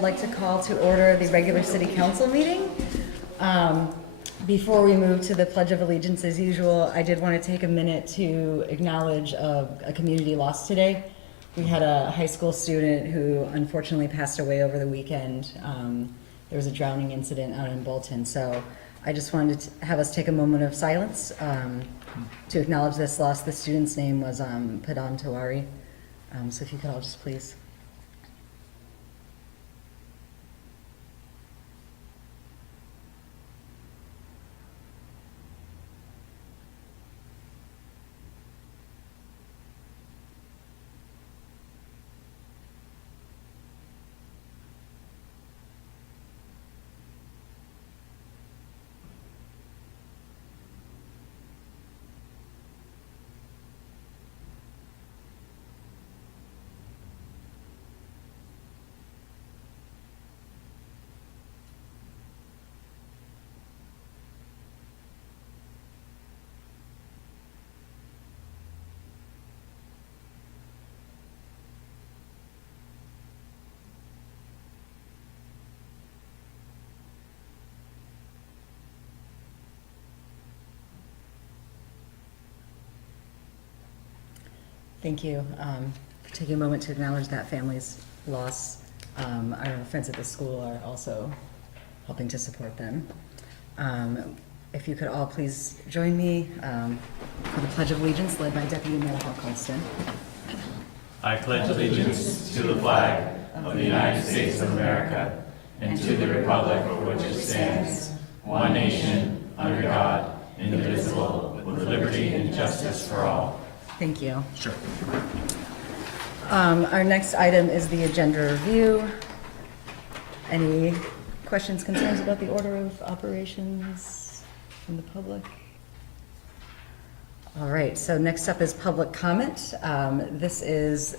I'd like to call to order the regular city council meeting. Before we move to the Pledge of Allegiance as usual, I did want to take a minute to acknowledge a community loss today. We had a high school student who unfortunately passed away over the weekend. There was a drowning incident out in Bolton, so I just wanted to have us take a moment of silence to acknowledge this loss. The student's name was Padam Tawari. So if you could all just please. Thank you for taking a moment to acknowledge that family's loss. Our friends at the school are also helping to support them. If you could all please join me for the Pledge of Allegiance led by Deputy Mayor Hal Colston. I pledge allegiance to the flag of the United States of America and to the republic for which it stands, one nation, under God, indivisible, with liberty and justice for all. Thank you. Sure. Our next item is the agenda review. Any questions, concerns about the order of operations from the public? All right, so next up is public comment. This is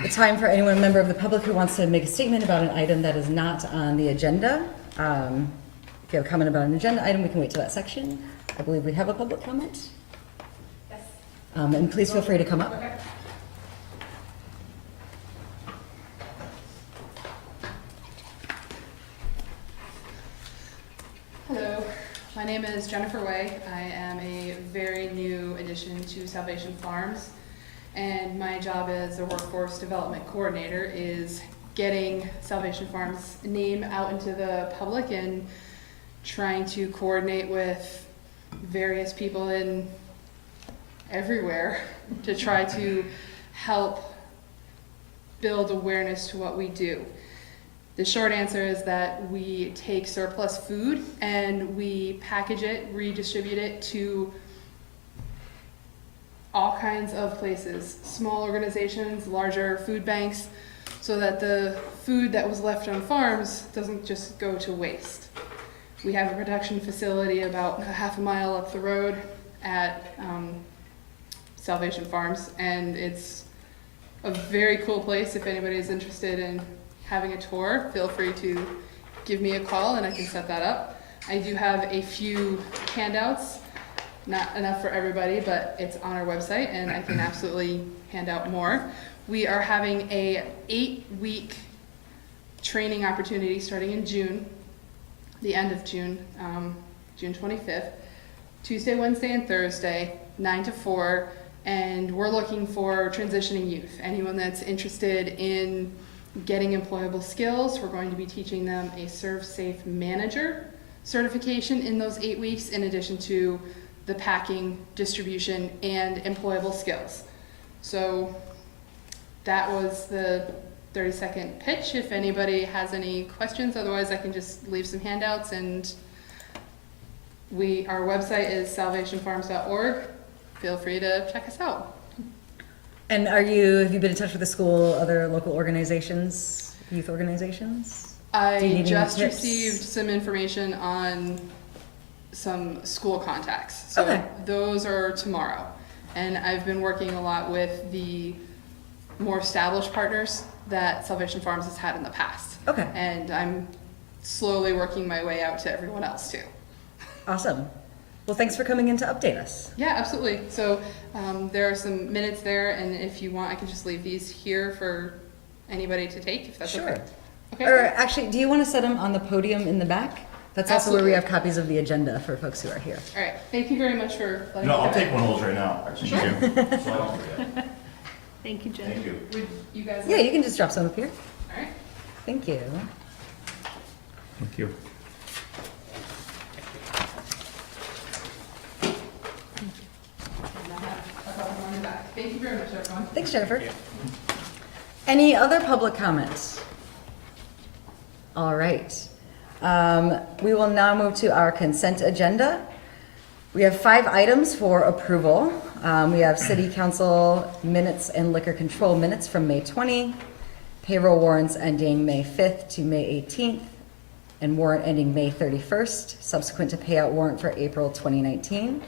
the time for anyone, member of the public who wants to make a statement about an item that is not on the agenda. If you have a comment about an agenda item, we can wait till that section. I believe we have a public comment. And please feel free to come up. Hello, my name is Jennifer Way. I am a very new addition to Salvation Farms, and my job as a workforce development coordinator is getting Salvation Farms' name out into the public and trying to coordinate with various people in everywhere to try to help build awareness to what we do. The short answer is that we take surplus food and we package it, redistribute it to all kinds of places, small organizations, larger food banks, so that the food that was left on farms doesn't just go to waste. We have a production facility about a half a mile up the road at Salvation Farms, and it's a very cool place. If anybody is interested in having a tour, feel free to give me a call and I can set that up. I do have a few handouts, not enough for everybody, but it's on our website and I can absolutely hand out more. We are having a 8-week training opportunity starting in June, the end of June, June 25th, Tuesday, Wednesday, and Thursday, 9 to 4. And we're looking for transitioning youth, anyone that's interested in getting employable skills. We're going to be teaching them a Serve Safe Manager certification in those 8 weeks, in addition to the packing, distribution, and employable skills. So that was the 30-second pitch. If anybody has any questions, otherwise I can just leave some handouts. And our website is salvationfarms.org. Feel free to check us out. And have you been in touch with the school, other local organizations, youth organizations? I just received some information on some school contacts. So okay. Those are tomorrow. And I've been working a lot with the more established partners that Salvation Farms has had in the past. Okay. And I'm slowly working my way out to everyone else too. Awesome. Well, thanks for coming in to update us. Yeah, absolutely. So there are some minutes there, and if you want, I can just leave these here for anybody to take, if that's sure. okay. Okay. Or actually, do you want to set them on the podium in the back? That's also where we have copies of the agenda for folks who are here. All right. Thank you very much for letting No, me I'll do take that. one of those right now. Actually, Sure. so I don't forget. Thank you, Jen. Thank you. Would you guys? Yeah, you can just drop some up here. All right. Thank you. Thank you. And I have a couple more in the back. Thank you very much, everyone. Thanks, Jennifer. Any other public comments? All right. We will now move to our consent agenda. We have 5 items for approval. We have city council minutes and liquor control minutes from May 20, payroll warrants ending May 5th to May 18th, and warrant ending May 31st, subsequent to payout warrant for April 2019.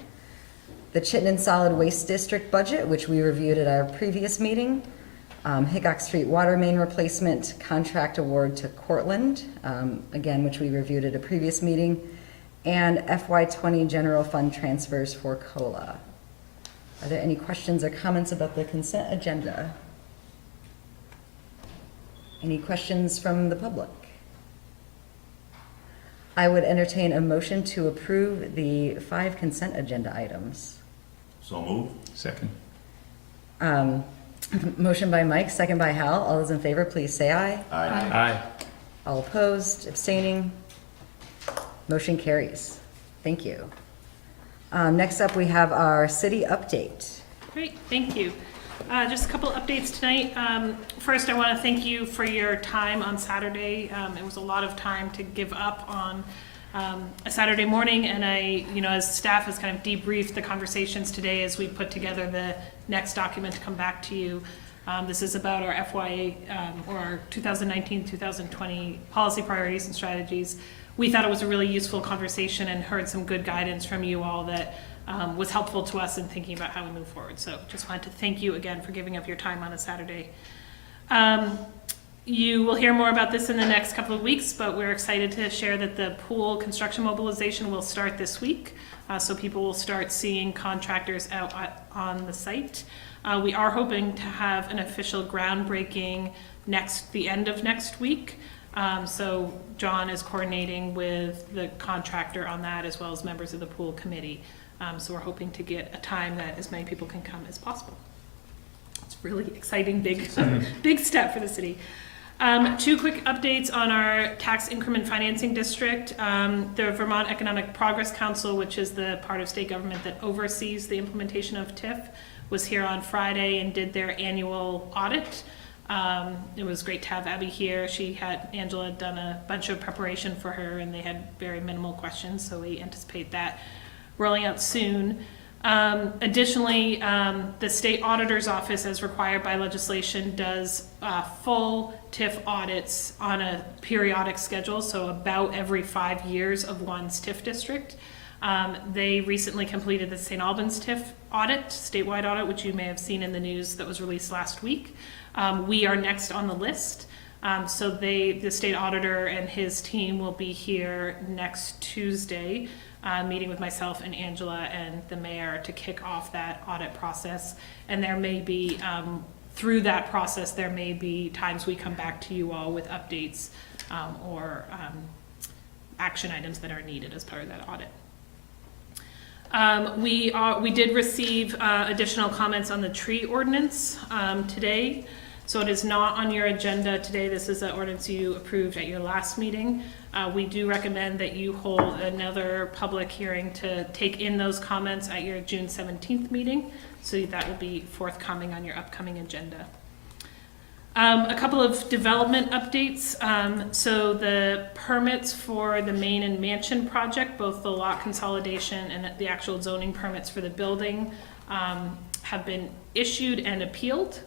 The Chittenden Solid Waste District budget, which we reviewed at our previous meeting. Hickok Street water main replacement contract award to Cortland, again, which we reviewed at a previous meeting. And FY20 general fund transfers for COLA. Are there any questions or comments about the consent agenda? Any questions from the public? I would entertain a motion to approve the 5 consent agenda items. So move. Second. Motion by Mike, second by Hal. All those in favor, please say aye. Aye. Aye. All opposed, abstaining. Motion carries. Thank you. Next up, we have our city update. Great, thank you. Just a couple updates tonight. First, I want to thank you for your time on Saturday. It was a lot of time to give up on a Saturday morning, and as staff has kind of debriefed the conversations today as we put together the next document to come back to you. This is about our FY or our 2019-2020 policy priorities and strategies. We thought it was a really useful conversation and heard some good guidance from you all that was helpful to us in thinking about how we move forward. So just wanted to thank you again for giving up your time on a Saturday. You will hear more about this in the next couple of weeks, but we're excited to share that the pool construction mobilization will start this week. So people will start seeing contractors out on the site. We are hoping to have an official groundbreaking the end of next week. So John is coordinating with the contractor on that, as well as members of the pool committee. So we're hoping to get a time that as many people can come as possible. It's a really exciting, big step for the city. 2 quick updates on our tax increment financing district. The Vermont Economic Progress Council, which is the part of state government that oversees the implementation of TIF, was here on Friday and did their annual audit. It was great to have Abby here. Angela had done a bunch of preparation for her, and they had very minimal questions, so we anticipate that rolling out soon. Additionally, the state auditor's office, as required by legislation, does full TIF audits on a periodic schedule, so about every 5 years of one's TIF district. They recently completed the St. Albans TIF audit, statewide audit, which you may have seen in the news that was released last week. We are next on the list. So the state auditor and his team will be here next Tuesday, meeting with myself and Angela and the mayor to kick off that audit process. And there may be, through that process, there may be times we come back to you all with updates or action items that are needed as part of that audit. We did receive additional comments on the tree ordinance today. So it is not on your agenda today. This is an ordinance you approved at your last meeting. We do recommend that you hold another public hearing to take in those comments at your June 17th meeting. So that will be forthcoming on your upcoming agenda. A couple of development updates. So the permits for the main and mansion project, both the lot consolidation and the actual zoning permits for the building, have been issued and appealed.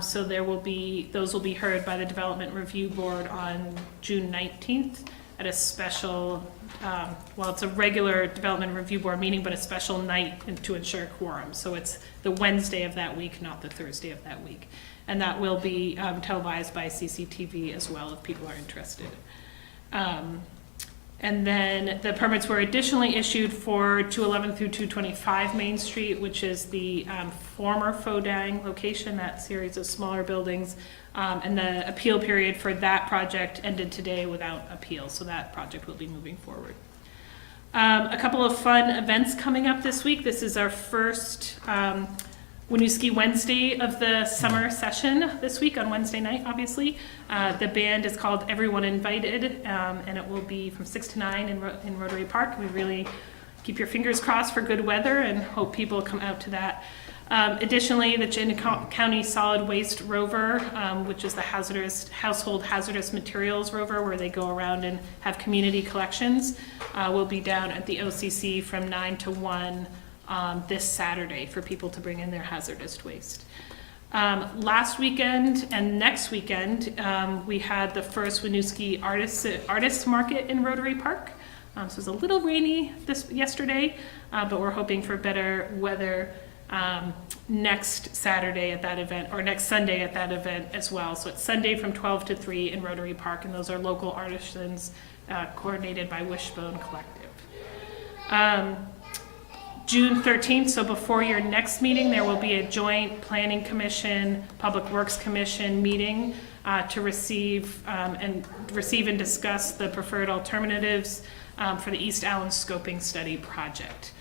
So those will be heard by the Development Review Board on June 19th at a special, it's a regular Development Review Board meeting, but a special night to ensure quorum. So it's the Wednesday of that week, not the Thursday of that week. And that will be televised by CCTV as well if people are interested. And then the permits were additionally issued for 211 through 225 Main Street, which is the former Fodang location, that series of smaller buildings. And the appeal period for that project ended today without appeal, so that project will be moving forward. A couple of fun events coming up this week. This is our first Winooski Wednesday of the summer session this week on Wednesday night, obviously. The band is called Everyone Invited, and it will be from 6 to 9 in Rotary Park. We really keep your fingers crossed for good weather and hope people come out to that. Additionally, the Chittenden County Solid Waste Rover, which is the household hazardous materials rover, where they go around and have community collections, will be down at the OCC from 9 to 1 this Saturday for people to bring in their hazardous waste. Last weekend and next weekend, we had the first Winooski Artists Market in Rotary Park. So it was a little rainy yesterday, but we're hoping for better weather next Saturday at that event, or next Sunday at that event as well. So it's Sunday from 12 to 3 in Rotary Park, and those are local artisans coordinated by Wishbone Collective. June 13th, so before your next meeting, there will be a joint Planning Commission, Public Works Commission meeting to receive and discuss the preferred alternatives for the East Allen Scoping Study project.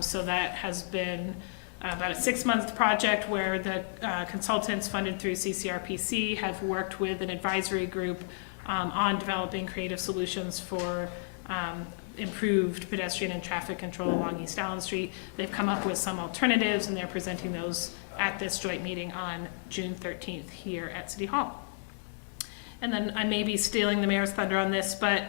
So that has been about a 6-month project where the consultants funded through CCRPC have worked with an advisory group on developing creative solutions for improved pedestrian and traffic control along East Allen Street. They've come up with some alternatives, and they're presenting those at this joint meeting on June 13th here at City Hall. And then I may be stealing the mayor's thunder on this, but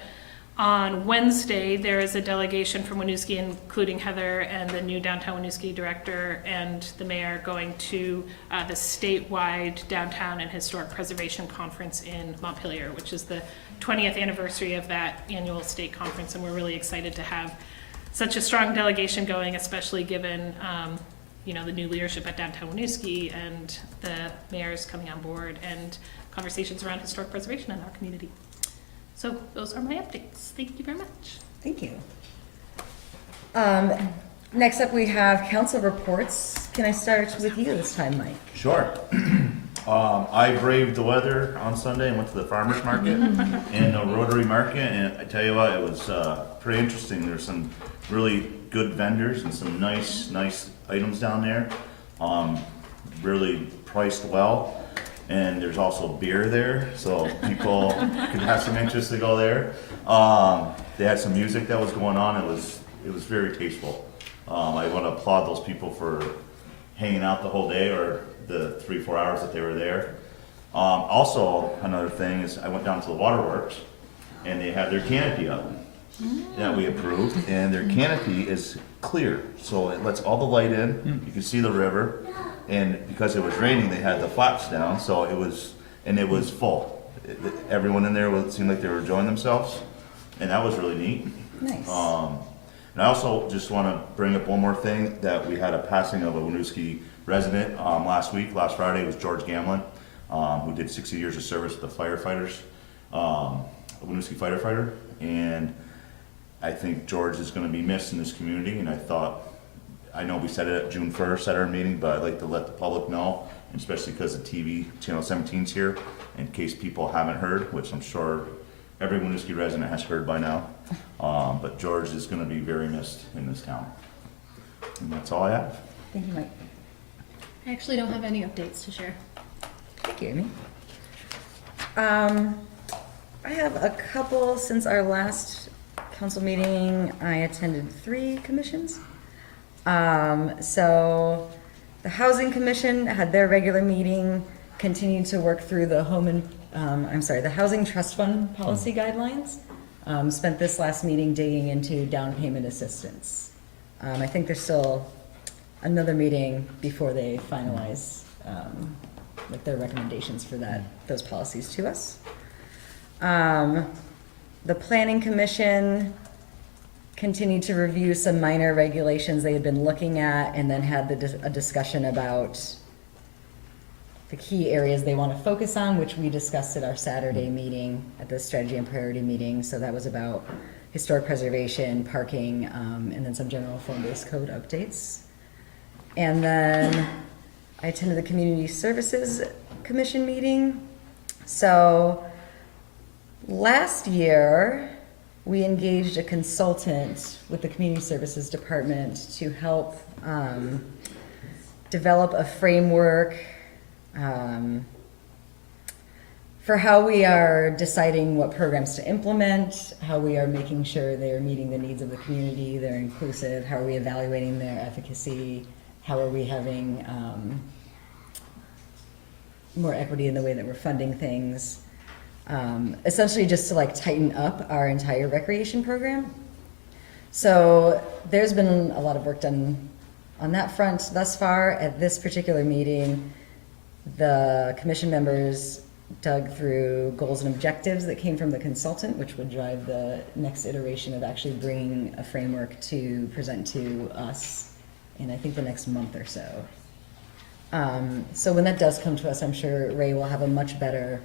on Wednesday, there is a delegation from Winooski, including Heather and the new Downtown Winooski director and the mayor, going to the statewide Downtown and Historic Preservation Conference in Montpelier, which is the 20th anniversary of that annual state conference, and we're really excited to have such a strong delegation going, especially given the new leadership at Downtown Winooski and the mayor's coming on board and conversations around historic preservation in our community. So those are my updates. Thank you very much. Thank you. Next up, we have council reports. Can I start with you this time, Mike? Sure. I braved the weather on Sunday and went to the farmer's market and the Rotary Market, and I tell you what, it was pretty interesting. There's some really good vendors and some nice items down there, really priced well. And there's also beer there, so people could have some interest to go there. They had some music that was going on. It was very tasteful. I want to applaud those people for hanging out the whole day, or the 3-4 hours that they were there. Also, another thing is I went down to the waterworks, and they had their canopy up that we approved, and their canopy is clear, so it lets all the light in. You can see the river. And because it was raining, they had the flaps down, so it was full. Everyone in there seemed like they were enjoying themselves, and that was really neat. Nice. And I also just want to bring up one more thing, that we had a passing of a Winooski resident last Friday. It was George Gamlin, who did 60 years of service with the firefighters, a Winooski firefighter. And I think George is going to be missed in this community, and I know we said it at June 1st at our meeting, but I'd like to let the public know, especially because the TV, Channel 17's here, in case people haven't heard, which I'm sure every Winooski resident has heard by now. But George is going to be very missed in this town. And that's all I have. Thank you, Mike. I actually don't have any updates to share. Thank you, Amy. I have a couple. Since our last council meeting, I attended 3 commissions. So the Housing Commission had their regular meeting, continued to work through the the Housing Trust Fund policy guidelines. Spent this last meeting digging into down payment assistance. I think there's still another meeting before they finalize their recommendations for those policies to us. The Planning Commission continued to review some minor regulations they had been looking at, and then had a discussion about the key areas they want to focus on, which we discussed at our Saturday meeting, at the strategy and priority meeting. So that was about historic preservation, parking, and then some general form-based code updates. And then I attended the Community Services Commission meeting. So last year, we engaged a consultant with the Community Services Department to help develop a framework for how we are deciding what programs to implement, how we are making sure they are meeting the needs of the community, they're inclusive, how are we evaluating their efficacy, how are we having more equity in the way that we're funding things. Essentially just to like tighten up our entire recreation program. So there's been a lot of work done on that front thus far. At this particular meeting, the commission members dug through goals and objectives that came from the consultant, which would drive the next iteration of actually bringing a framework to present to us in I think the next month or so. So when that does come to us, I'm sure Ray will have a much better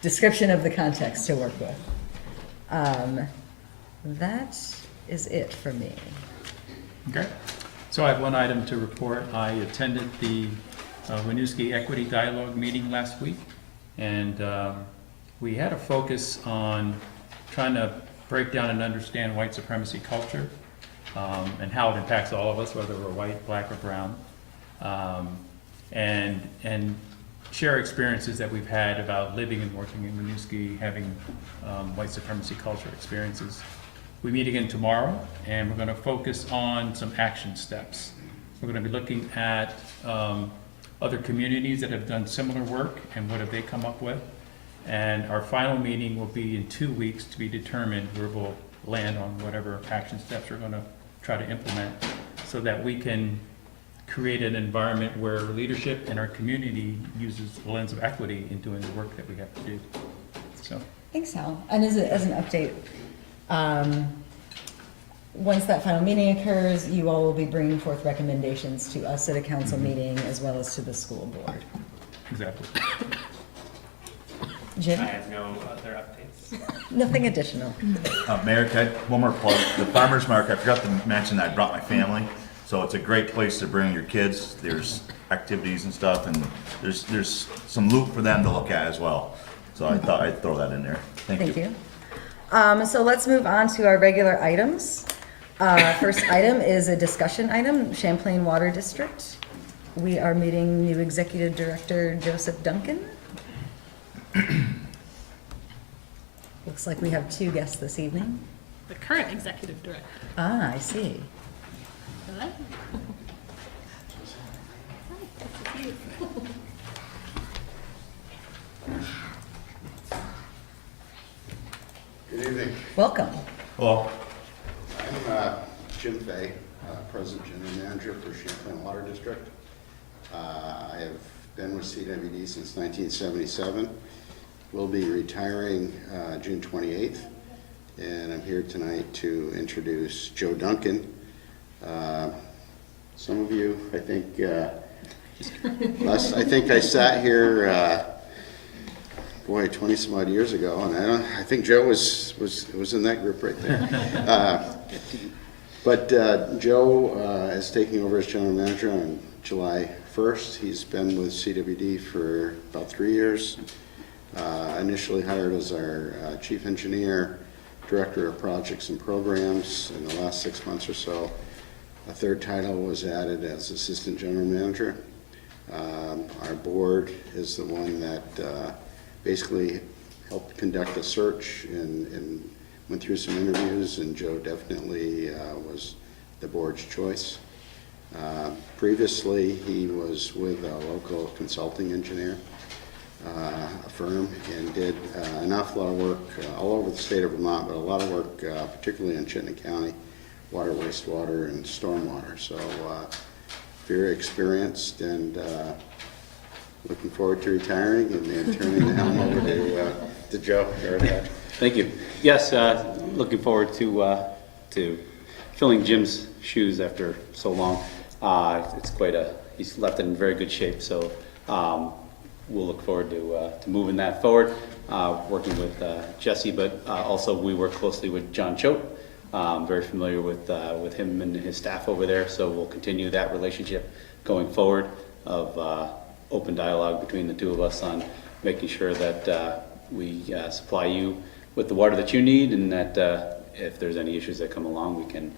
description of the context to work with. That is it for me. Okay, so I have one item to report. I attended the Winooski Equity Dialogue meeting last week, and we had a focus on trying to break down and understand white supremacy culture and how it impacts all of us, whether we're white, black, or brown, and share experiences that we've had about living and working in Winooski, having white supremacy culture experiences. We meet again tomorrow, and we're going to focus on some action steps. We're going to be looking at other communities that have done similar work and what have they come up with. And our final meeting will be in 2 weeks to be determined where we'll land on whatever action steps we're going to try to implement so that we can create an environment where leadership and our community uses the lens of equity in doing the work that we have to do. So, Thanks, Hal. And as an update, once that final meeting occurs, you all will be bringing forth recommendations to us at a council meeting as well as to the school board. exactly. Jim? I have no other updates. Nothing additional. Mayor, can I, one more plug, the farmer's market, I forgot to mention that I brought my family, so it's a great place to bring your kids, there's activities and stuff, and there's some loot for them to look at as well, so I thought I'd throw that in there. Thank you. So let's move on to our regular items. First item is a discussion item, Champlain Water District. We are meeting new Executive Director Joseph Duncan. Looks like we have 2 guests this evening. The current executive director. Ah, I see. Hello. Good evening. Welcome. Well, I'm Jim Fay, President General Manager for Champlain Water District. I have been with CWD since 1977. Will be retiring June 28th, and I'm here tonight to introduce Joe Duncan. Some of you, I think, I think I sat here, 20 some odd years ago, and I think Joe was in that group right there. But Joe is taking over as general manager on July 1st. He's been with CWD for about 3 years. Initially hired as our chief engineer, director of projects and programs. In the last 6 months or so, a third title was added as assistant general manager. Our board is the one that basically helped conduct a search and went through some interviews, and Joe definitely was the board's choice. Previously, he was with a local consulting engineer, a firm, and did an awful lot of work all over the state of Vermont, but a lot of work particularly in Chittenden County, water, wastewater, and stormwater. So very experienced, and looking forward to retiring and then turning the helm over to Joe. Go ahead. Thank you. Yes, looking forward to filling Jim's shoes after so long. It's quite he's left it in very good shape. So we'll look forward to moving that forward, working with Jesse, but also we work closely with John Choate. Very familiar with him and his staff over there, so we'll continue that relationship going forward of open dialogue between the two of us on making sure that we supply you with the water that you need, and that if there's any issues that come along, we can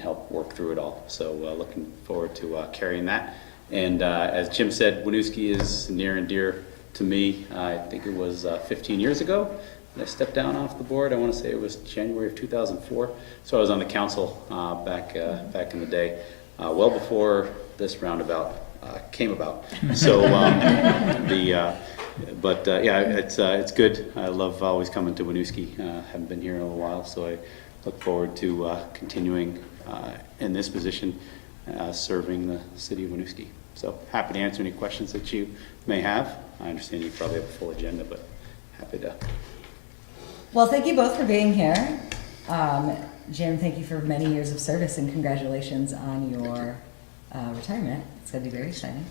help work through it all. So looking forward to carrying that. And as Jim said, Winooski is near and dear to me. I think it was 15 years ago that I stepped down off the board. I want to say it was January of 2004. So I was on the council back in the day, well before this roundabout came about. So yeah, it's good. I love always coming to Winooski. Haven't been here in a little while, so I look forward to continuing in this position, serving the city of Winooski. So happy to answer any questions that you may have. I understand you probably have a full agenda, but happy to. Well, thank you both for being here. Jim, thank you for many years of service, and congratulations on your retirement. It's going to be very exciting.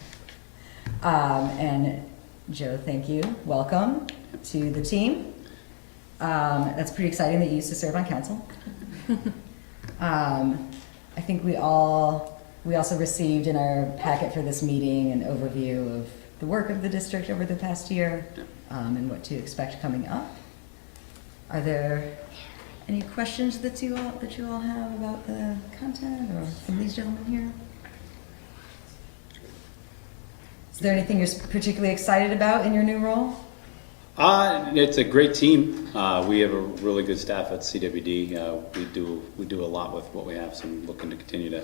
And Joe, thank you. Welcome to the team. That's pretty exciting that you used to serve on council. I think we also received in our packet for this meeting an overview of the work of the district over the past year, and what to expect coming up. Are there any questions that you all have about the content or from these gentlemen here? Is there anything you're particularly excited about in your new role? It's a great team. We have a really good staff at CWD. We do a lot with what we have, so I'm looking to continue to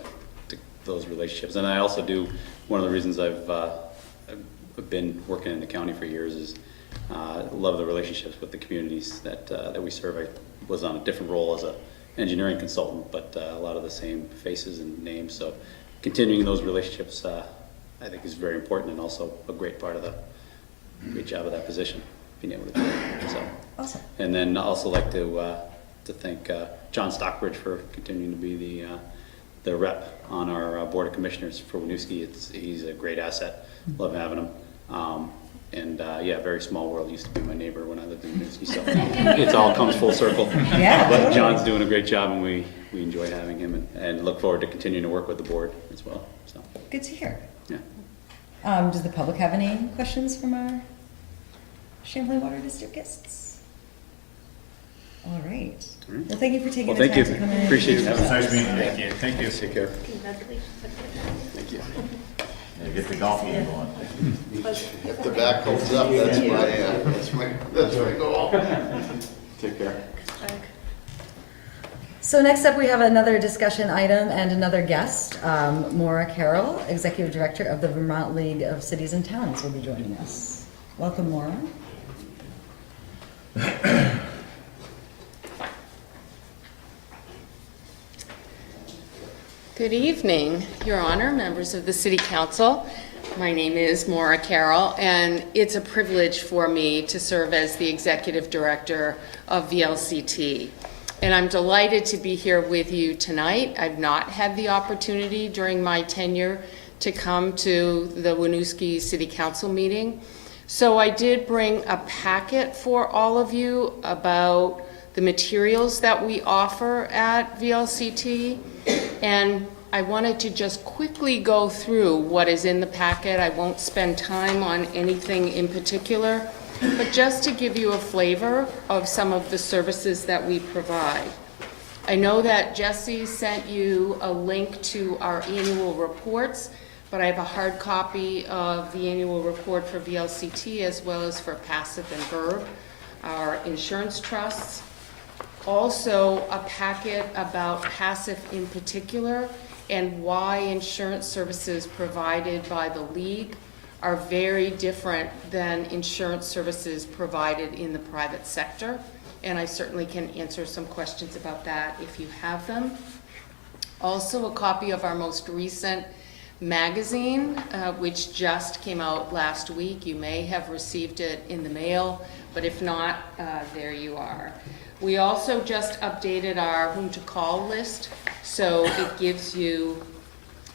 those relationships. And I also do, one of the reasons I've been working in the county for years is love the relationships with the communities that we serve. I was on a different role as an engineering consultant, but a lot of the same faces and names. So continuing those relationships, I think is very important, and also a great part of the great job of that position, being able to do it. So Awesome. And then I also like to thank John Stockbridge for continuing to be the rep on our board of commissioners for Winooski. He's a great asset. Love having him. Yeah, very small world. Used to be my neighbor when I lived in Winooski, so it all comes full circle. Yeah, But totally. John's doing a great job, and we enjoy having him, and look forward to continuing to work with the board as well. So Good to hear. yeah. Does the public have any questions from our Champlain Water District guests? All right. All right. Well, thank you for taking Well, the thank time you. to come in. Appreciate it. It's nice meeting you. Thank you. Thank you. Take care. Congratulations. Thank you. Yeah, get the golf game going. If the back holds up, that's my goal. Take care. So next up, we have another discussion item and another guest. Maura Carroll, Executive Director of the Vermont League of Cities and Towns, will be joining us. Welcome, Maura. Good evening, Your Honor, members of the City Council. My name is Maura Carroll, and it's a privilege for me to serve as the Executive Director of VLCT. And I'm delighted to be here with you tonight. I've not had the opportunity during my tenure to come to the Winooski City Council meeting. So I did bring a packet for all of you about the materials that we offer at VLCT. And I wanted to just quickly go through what is in the packet. I won't spend time on anything in particular, but just to give you a flavor of some of the services that we provide. I know that Jesse sent you a link to our annual reports, but I have a hard copy of the annual report for VLCT as well as for Passive and Verb, our insurance trusts. Also, a packet about Passive in particular and why insurance services provided by the League are very different than insurance services provided in the private sector. And I certainly can answer some questions about that if you have them. Also, a copy of our most recent magazine, which just came out last week. You may have received it in the mail, but if not, there you are. We also just updated our whom to call list, so it gives you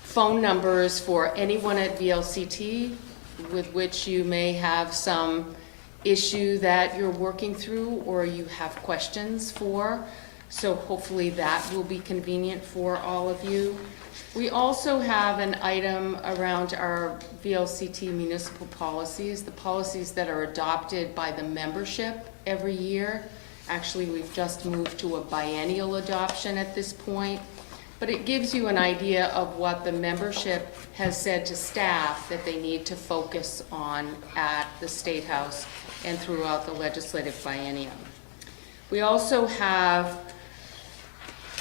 phone numbers for anyone at VLCT, with which you may have some issue that you're working through or you have questions for. So hopefully that will be convenient for all of you. We also have an item around our VLCT municipal policies, the policies that are adopted by the membership every year. Actually, we've just moved to a biennial adoption at this point, but it gives you an idea of what the membership has said to staff that they need to focus on at the State House and throughout the legislative biennium. We also have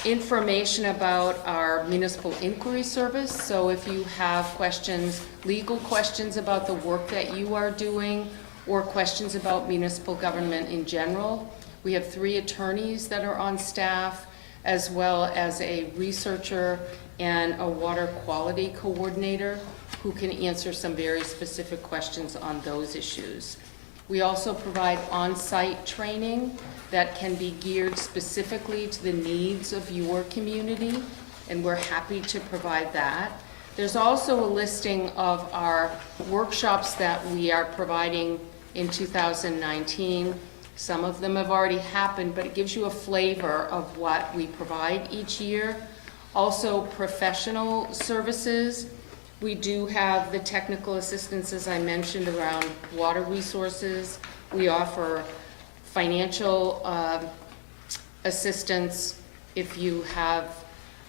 information about our municipal inquiry service. So if you have questions, legal questions about the work that you are doing, or questions about municipal government in general, we have 3 attorneys that are on staff, as well as a researcher and a water quality coordinator who can answer some very specific questions on those issues. We also provide on-site training that can be geared specifically to the needs of your community, and we're happy to provide that. There's also a listing of our workshops that we are providing in 2019. Some of them have already happened, but it gives you a flavor of what we provide each year. Also, professional services. We do have the technical assistance, as I mentioned, around water resources. We offer financial assistance if you have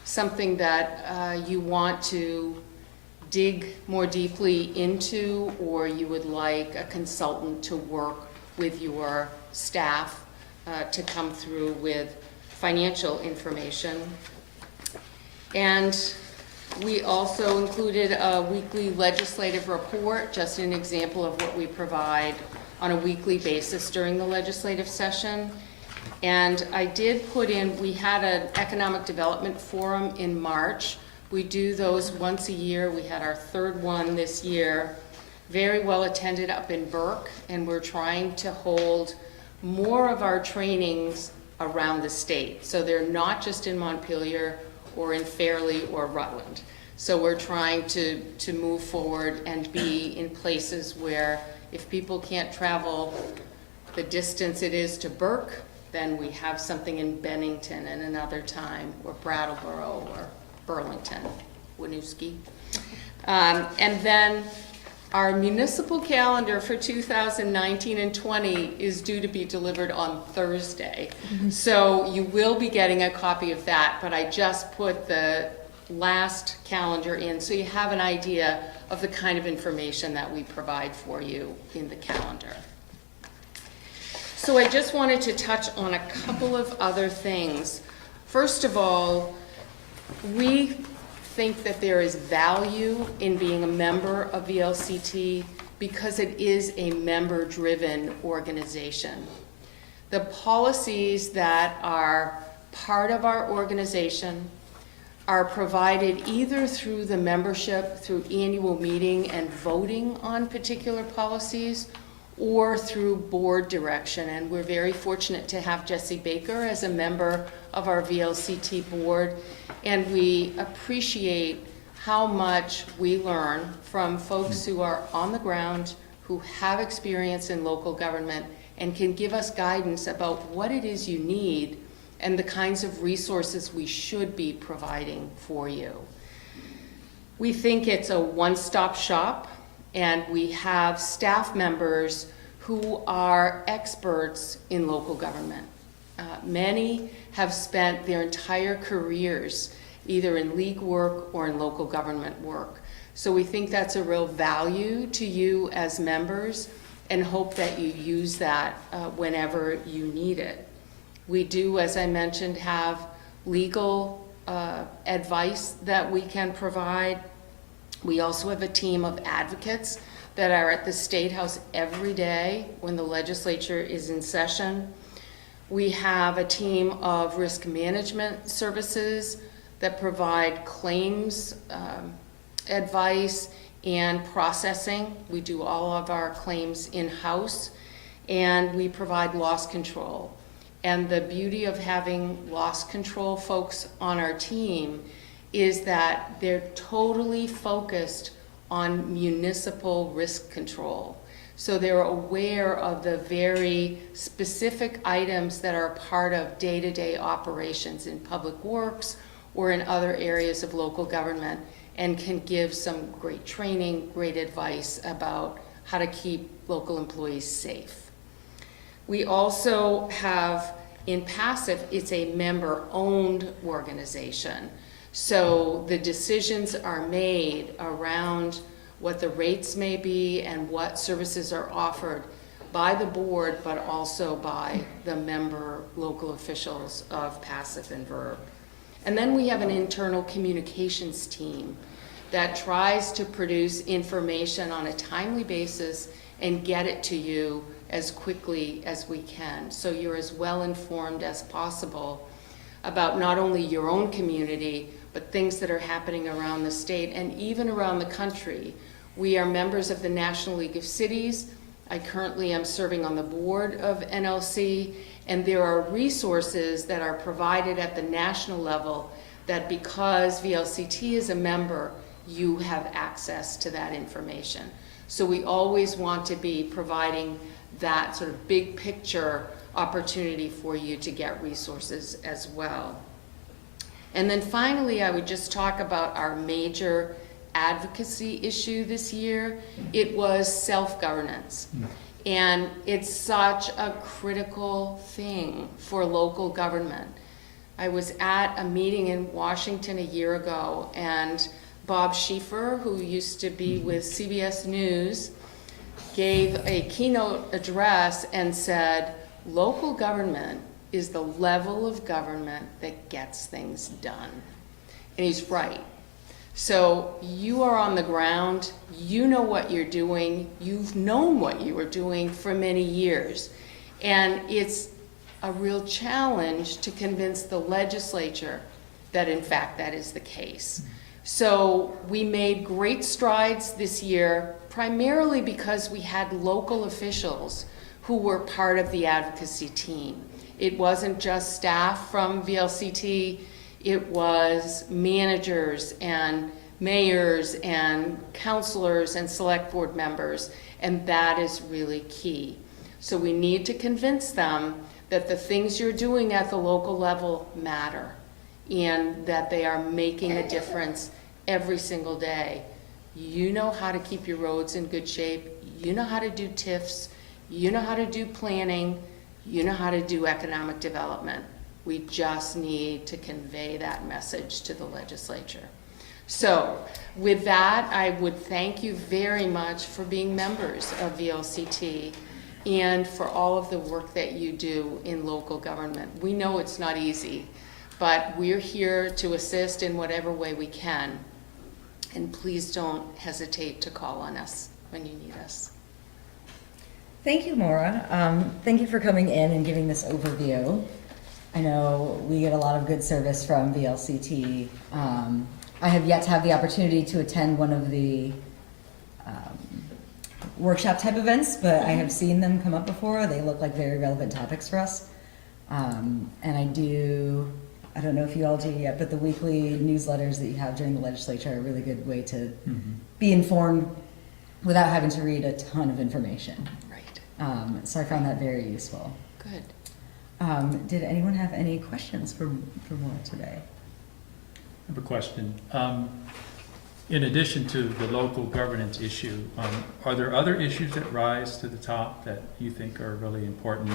something that you want to dig more deeply into, or you would like a consultant to work with your staff to come through with financial information. And we also included a weekly legislative report, just an example of what we provide on a weekly basis during the legislative session. And I did put in, we had an economic development forum in March. We do those once a year. We had our 3rd one this year. Very well attended up in Burke, and we're trying to hold more of our trainings around the state. So they're not just in Montpelier or in Fairleigh or Rutland. So we're trying to move forward and be in places where if people can't travel the distance it is to Burke, then we have something in Bennington at another time, or Brattleboro, or Burlington, Winooski. And then our municipal calendar for 2019 and 20 is due to be delivered on Thursday. So you will be getting a copy of that, but I just put the last calendar in so you have an idea of the kind of information that we provide for you in the calendar. So I just wanted to touch on a couple of other things. First of all, we think that there is value in being a member of VLCT because it is a member-driven organization. The policies that are part of our organization are provided either through the membership, through annual meeting and voting on particular policies, or through board direction. And we're very fortunate to have Jessie Baker as a member of our VLCT board, and we appreciate how much we learn from folks who are on the ground, who have experience in local government, and can give us guidance about what it is you need and the kinds of resources we should be providing for you. We think it's a one-stop shop, and we have staff members who are experts in local government. Many have spent their entire careers either in league work or in local government work. So we think that's a real value to you as members, and hope that you use that whenever you need it. We do, as I mentioned, have legal advice that we can provide. We also have a team of advocates that are at the State House every day when the legislature is in session. We have a team of risk management services that provide claims advice and processing. We do all of our claims in-house, and we provide loss control. And the beauty of having loss control folks on our team is that they're totally focused on municipal risk control. So they're aware of the very specific items that are part of day-to-day operations in public works or in other areas of local government, and can give some great training, great advice about how to keep local employees safe. We also have, in passive, it's a member-owned organization. So the decisions are made around what the rates may be and what services are offered by the board, but also by the member local officials of passive and verb. And then we have an internal communications team that tries to produce information on a timely basis and get it to you as quickly as we can, so you're as well informed as possible about not only your own community, but things that are happening around the state and even around the country. We are members of the National League of Cities. I currently am serving on the board of NLC, and there are resources that are provided at the national level that, because VLCT is a member, you have access to that information. So we always want to be providing that sort of big picture opportunity for you to get resources as well. And then finally, I would just talk about our major advocacy issue this year. It was self-governance. And it's such a critical thing for local government. I was at a meeting in Washington a year ago, and Bob Schieffer, who used to be with CBS News, gave a keynote address and said, local government is the level of government that gets things done. And he's right. So you are on the ground, you know what you're doing, you've known what you were doing for many years. And it's a real challenge to convince the legislature that in fact that is the case. So we made great strides this year, primarily because we had local officials who were part of the advocacy team. It wasn't just staff from VLCT, it was managers and mayors and counselors and select board members, and that is really key. So we need to convince them that the things you're doing at the local level matter and that they are making a difference every single day. You know how to keep your roads in good shape, you know how to do TIFs, you know how to do planning, you know how to do economic development. We just need to convey that message to the legislature. So with that, I would thank you very much for being members of VLCT and for all of the work that you do in local government. We know it's not easy, but we're here to assist in whatever way we can. And please don't hesitate to call on us when you need us. Thank you, Maura. Thank you for coming in and giving this overview. I know we get a lot of good service from VLCT. I have yet to have the opportunity to attend one of the workshop type events, but I have seen them come up before. They look like very relevant topics for us. And I don't know if you all do yet, but the weekly newsletters that you have during the legislature are a really good way to be informed without having to read a ton of information. Right. So I found that very useful. Good. Did anyone have any questions for Maura today? I have a question. In addition to the local governance issue, are there other issues that rise to the top that you think are really important?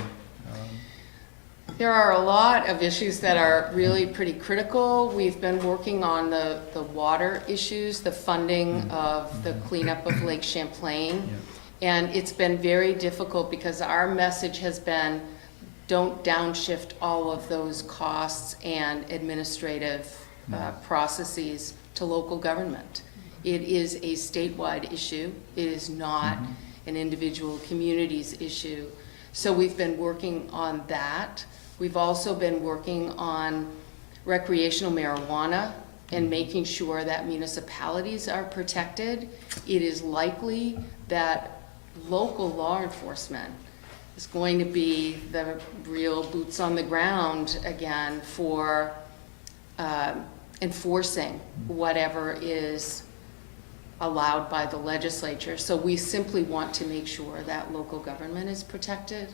There are a lot of issues that are really pretty critical. We've been working on the water issues, the funding of the cleanup of Lake Champlain. Yeah. And it's been very difficult because our message has been, don't downshift all of those costs and administrative processes to local government. It is a statewide issue. It is not an individual community's issue. So we've been working on that. We've also been working on recreational marijuana and making sure that municipalities are protected. It is likely that local law enforcement is going to be the real boots on the ground again for enforcing whatever is allowed by the legislature. So we simply want to make sure that local government is protected.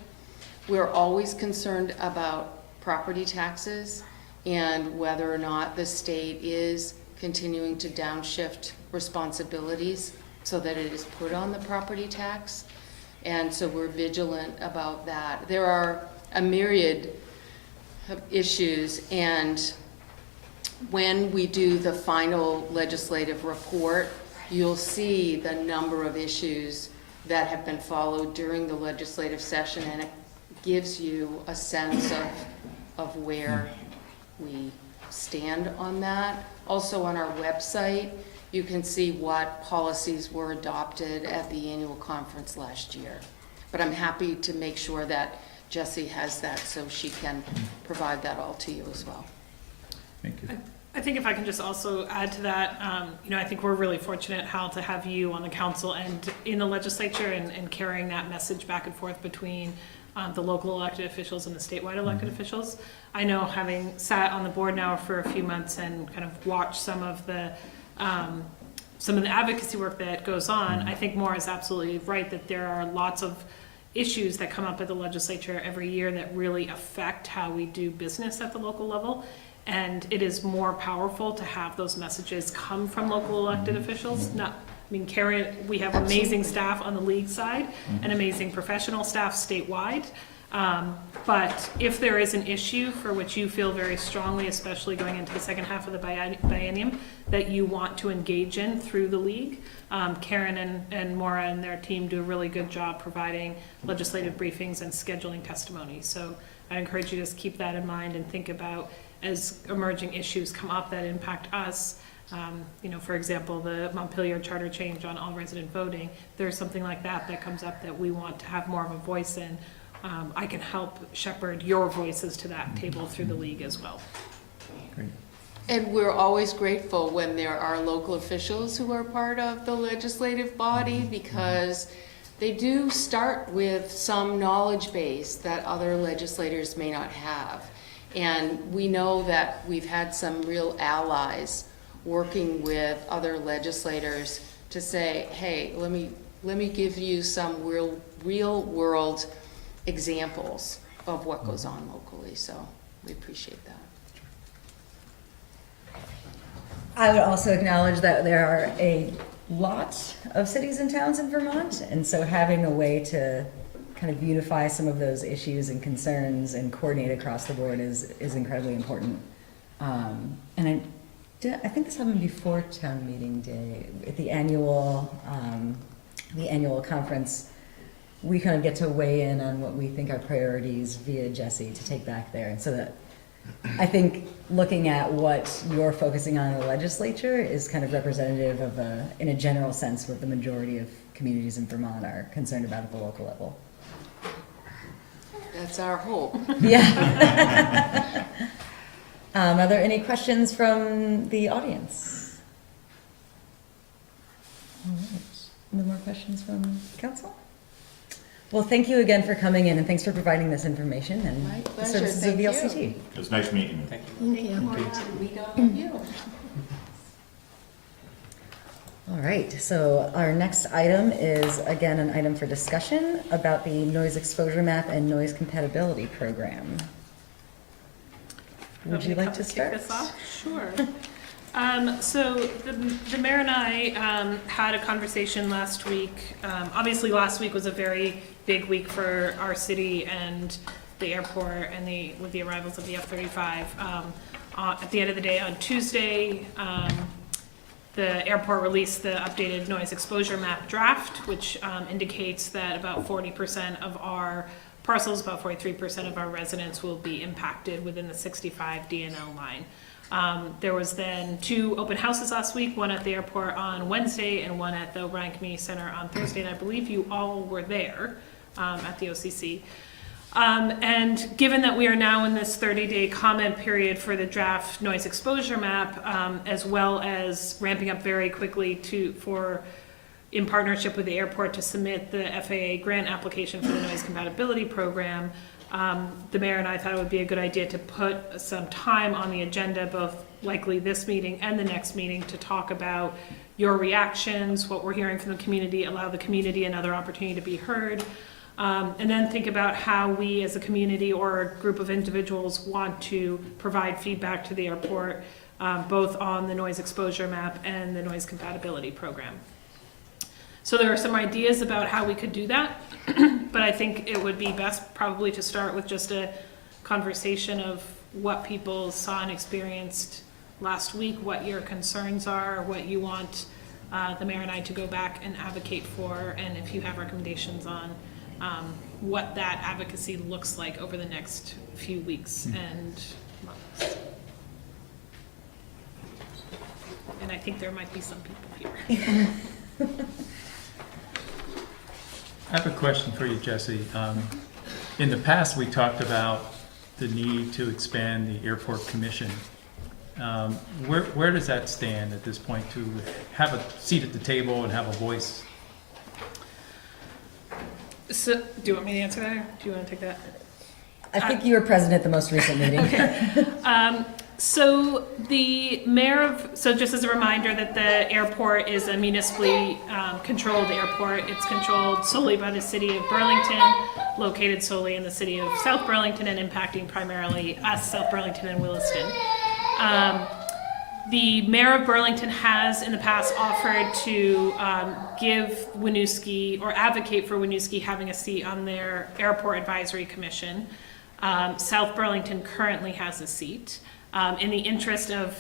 We're always concerned about property taxes and whether or not the state is continuing to downshift responsibilities so that it is put on the property tax. And so we're vigilant about that. There are a myriad of issues, and when we do the final legislative report, you'll see the number of issues that have been followed during the legislative session, and it gives you a sense of where we stand on that. Also on our website, you can see what policies were adopted at the annual conference last year. But I'm happy to make sure that Jessie has that so she can provide that all to you as well. Thank you. I think if I can just also add to that, I think we're really fortunate, Hal, to have you on the council and in the legislature and carrying that message back and forth between the local elected officials and the statewide elected officials. I know, having sat on the board now for a few months and kind of watched some of the advocacy work that goes on, I think Maura is absolutely right that there are lots of issues that come up at the legislature every year that really affect how we do business at the local level. And it is more powerful to have those messages come from local elected officials. Carrie, we have amazing staff on the league side and amazing professional staff statewide. But if there is an issue for which you feel very strongly, especially going into the second half of the biennium, that you want to engage in through the league, Karen and Maura and their team do a really good job providing legislative briefings and scheduling testimony. So I encourage you to just keep that in mind and think about, as emerging issues come up that impact us, for example, the Montpelier charter change on all resident voting, there's something like that comes up that we want to have more of a voice in. I can help shepherd your voices to that table through the league as well. Great. And we're always grateful when there are local officials who are part of the legislative body, because they do start with some knowledge base that other legislators may not have. And we know that we've had some real allies working with other legislators to say, hey, let me give you some real world examples of what goes on locally. So we appreciate that. I would also acknowledge that there are a lot of cities and towns in Vermont, and so having a way to kind of unify some of those issues and concerns and coordinate across the board is incredibly important. And I think this happened before town meeting day. At the annual conference, we kind of get to weigh in on what we think are priorities via Jessie to take back there. And so that, I think looking at what you're focusing on in the legislature is kind of representative of, in a general sense, what the majority of communities in Vermont are concerned about at the local level. That's our hope. Yeah. Are there any questions from the audience? All right. No more questions from council? Well, thank you again for coming in, and thanks for providing this information and My the pleasure. services of Thank the you. LCT. It was nice meeting you. Thank you. Thank you. We got you. All right, so our next item is, again, an item for discussion about the noise exposure map and noise compatibility program. Would you like to Kick start? this off? Sure. So the mayor and I had a conversation last week. Obviously, last week was a very big week for our city and the airport, and with the arrivals of the F-35. At the end of the day, on Tuesday, the airport released the updated noise exposure map draft, which indicates that about 40% of our parcels, about 43% of our residents will be impacted within the 65 DNL line. There was then 2 open houses last week, one at the airport on Wednesday and one at the O'Brien Community Center on Thursday, and I believe you all were there at the OCC. And given that we are now in this 30-day comment period for the draft noise exposure map, as well as ramping up very quickly in partnership with the airport to submit the FAA grant application for the noise compatibility program, the mayor and I thought it would be a good idea to put some time on the agenda, both likely this meeting and the next meeting, to talk about your reactions, what we're hearing from the community, allow the community another opportunity to be heard, and then think about how we as a community or a group of individuals want to provide feedback to the airport, both on the noise exposure map and the noise compatibility program. So there are some ideas about how we could do that, but I think it would be best probably to start with just a conversation of what people saw and experienced last week, what your concerns are, what you want the mayor and I to go back and advocate for, and if you have recommendations on what that advocacy looks like over the next few weeks and months. And I think there might be some people here. I have a question for you, Jesse. In the past, we talked about the need to expand the airport commission. Where does that stand at this point, to have a seat at the table and have a voice? So, do you want me to answer that, or do you want to take that? I think you were present at the most recent meeting. Okay. So the so just as a reminder that the airport is a municipally controlled airport. It's controlled solely by the city of Burlington, located solely in the city of South Burlington and impacting primarily us, South Burlington and Williston. The mayor of Burlington has in the past offered to give Winooski, or advocate for Winooski having a seat on their airport advisory commission. South Burlington currently has a seat. In the interest of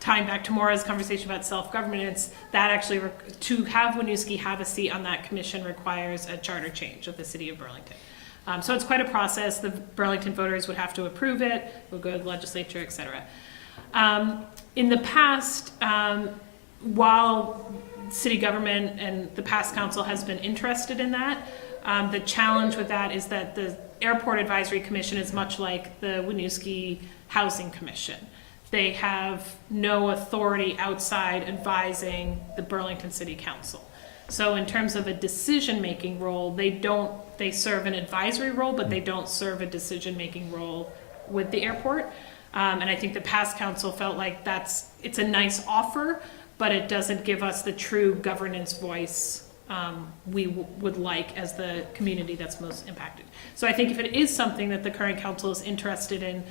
tying back to Maura's conversation about self-governance, that actually, to have Winooski have a seat on that commission requires a charter change of the city of Burlington. So it's quite a process. The Burlington voters would have to approve it, it would go to the legislature, et cetera. In the past, while city government and the past council has been interested in that, the challenge with that is that the Airport Advisory Commission is much like the Winooski Housing Commission. They have no authority outside advising the Burlington City Council. So in terms of a decision-making role, they serve an advisory role, but they don't serve a decision-making role with the airport. And I think the past council felt like it's a nice offer, but it doesn't give us the true governance voice we would like as the community that's most impacted. So I think if it is something that the current council is interested in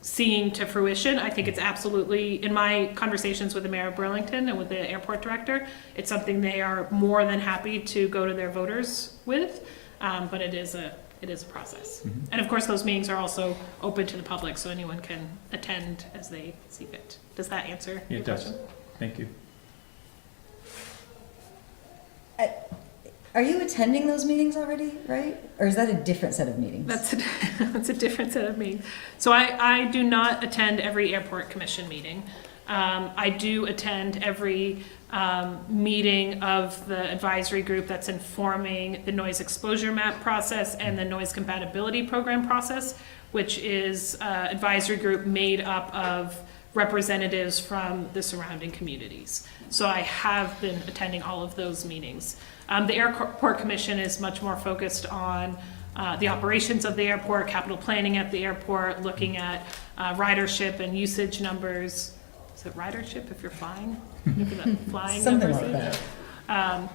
seeing to fruition, I think it's absolutely, in my conversations with the mayor of Burlington and with the airport director, it's something they are more than happy to go to their voters with, but it is a process. Mm-hmm. And of course, those meetings are also open to the public, so anyone can attend as they see fit. Does that answer your question? It does. Thank you. Are you attending those meetings already, right? Or is that a different set of meetings? That's a different set of meetings. So I do not attend every airport commission meeting. I do attend every meeting of the advisory group that's informing the noise exposure map process and the noise compatibility program process, which is an advisory group made up of representatives from the surrounding communities. So I have been attending all of those meetings. The Airport Commission is much more focused on the operations of the airport, capital planning at the airport, looking at ridership and usage numbers. Is it ridership if you're flying? Flying Something numbers like that.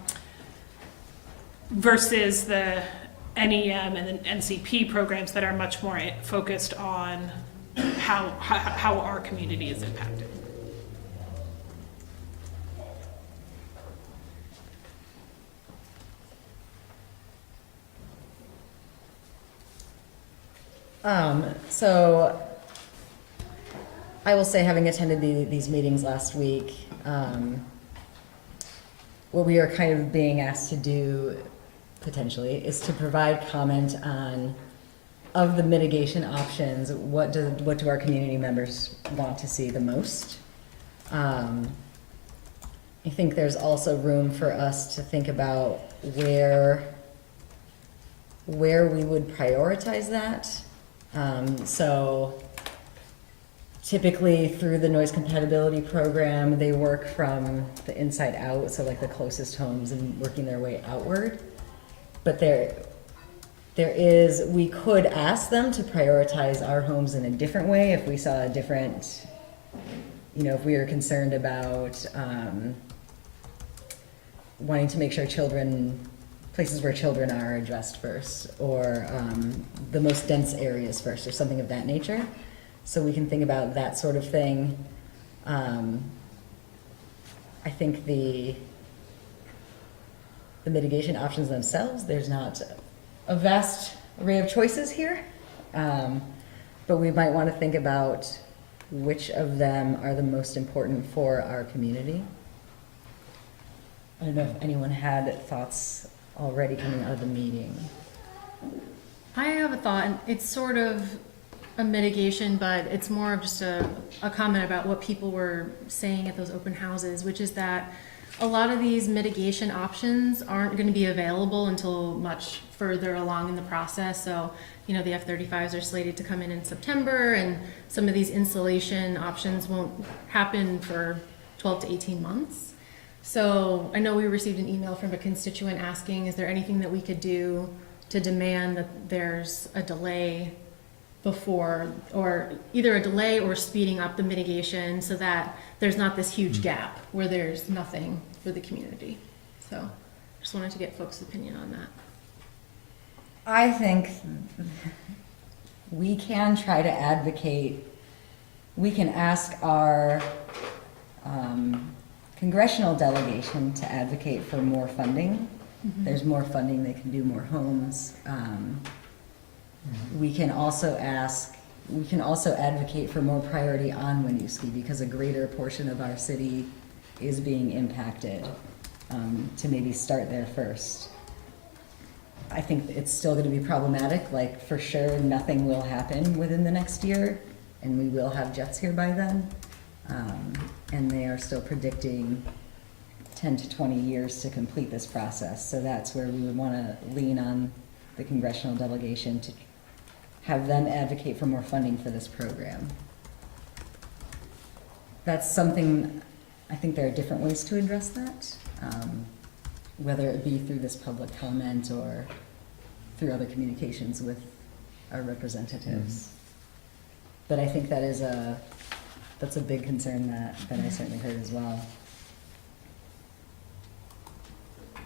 Versus the NEM and the NCP programs that are much more focused on how our community is impacted. So I will say, having attended these meetings last week, what we are kind of being asked to do potentially is to provide comment on, of the mitigation options, what do our community members want to see the most? I think there's also room for us to think about where we would prioritize that. So typically through the noise compatibility program, they work from the inside out, so like the closest homes and working their way outward. But We could ask them to prioritize our homes in a different way if we saw a different, if we were concerned about, wanting to make sure places where children are addressed first, or the most dense areas first, or something of that nature. So we can think about that sort of thing. I think the mitigation options themselves, there's not a vast array of choices here, but we might want to think about which of them are the most important for our community. I don't know if anyone had thoughts already coming out of the meeting. I have a thought, and it's sort of a mitigation, but it's more of just a comment about what people were saying at those open houses, which is that a lot of these mitigation options aren't going to be available until much further along in the process. So, the F-35s are slated to come in September, and some of these insulation options won't happen for 12 to 18 months. So I know we received an email from a constituent asking, is there anything that we could do to demand that there's a delay before, or either a delay or speeding up the mitigation so that there's not this huge gap where there's nothing for the community. So just wanted to get folks' opinion on that. I think we can try to advocate, we can ask our congressional delegation to advocate for more funding. There's more funding, they can do more homes. We can also advocate for more priority on Winooski, because a greater portion of our city is being impacted, to maybe start there first. I think it's still gonna be problematic, like for sure, nothing will happen within the next year, and we will have jets here by then. And they are still predicting 10 to 20 years to complete this process. So that's where we would wanna lean on the congressional delegation to have them advocate for more funding for this program. That's something, I think there are different ways to address that, whether it be through this public comment or through other communications with our representatives. But I think that's a big concern that I certainly heard as well. I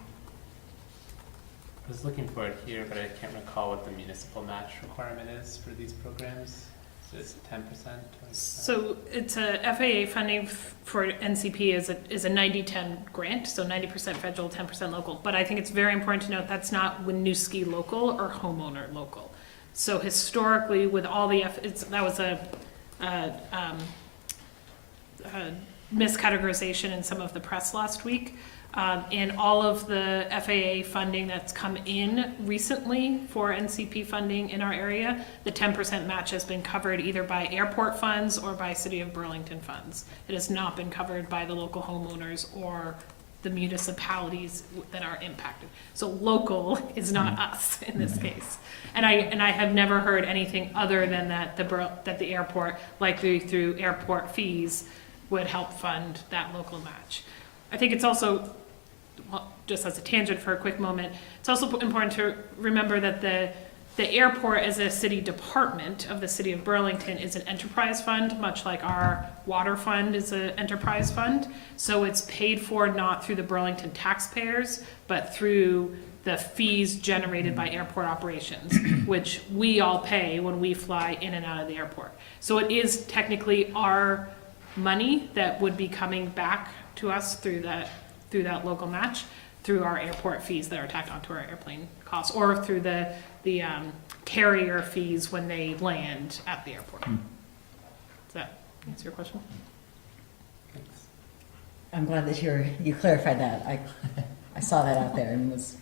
was looking for it here, but I can't recall what the municipal match requirement is for these programs. Is it 10%, 20%? So it's a FAA funding for NCP is a 90-10 grant, so 90% federal, 10% local. But I think it's very important to note that's not Winooski local or homeowner local. So historically, with all the that was a miscategorization in some of the press last week. In all of the FAA funding that's come in recently for NCP funding in our area, the 10% match has been covered either by airport funds or by City of Burlington funds. It has not been covered by the local homeowners or the municipalities that are impacted. So local is not us in this case. And I have never heard anything other than that the airport, likely through airport fees, would help fund that local match. I think it's also, well, just as a tangent for a quick moment, it's also important to remember that the airport as a city department of the City of Burlington is an enterprise fund, much like our water fund is an enterprise fund. So it's paid for not through the Burlington taxpayers, but through the fees generated by airport operations, which we all pay when we fly in and out of the airport. So it is technically our money that would be coming back to us through that local match, through our airport fees that are tacked onto our airplane costs, or through the carrier fees when they land at the airport. Does that answer your question? Thanks. I'm glad that you clarified that. I saw that out there and was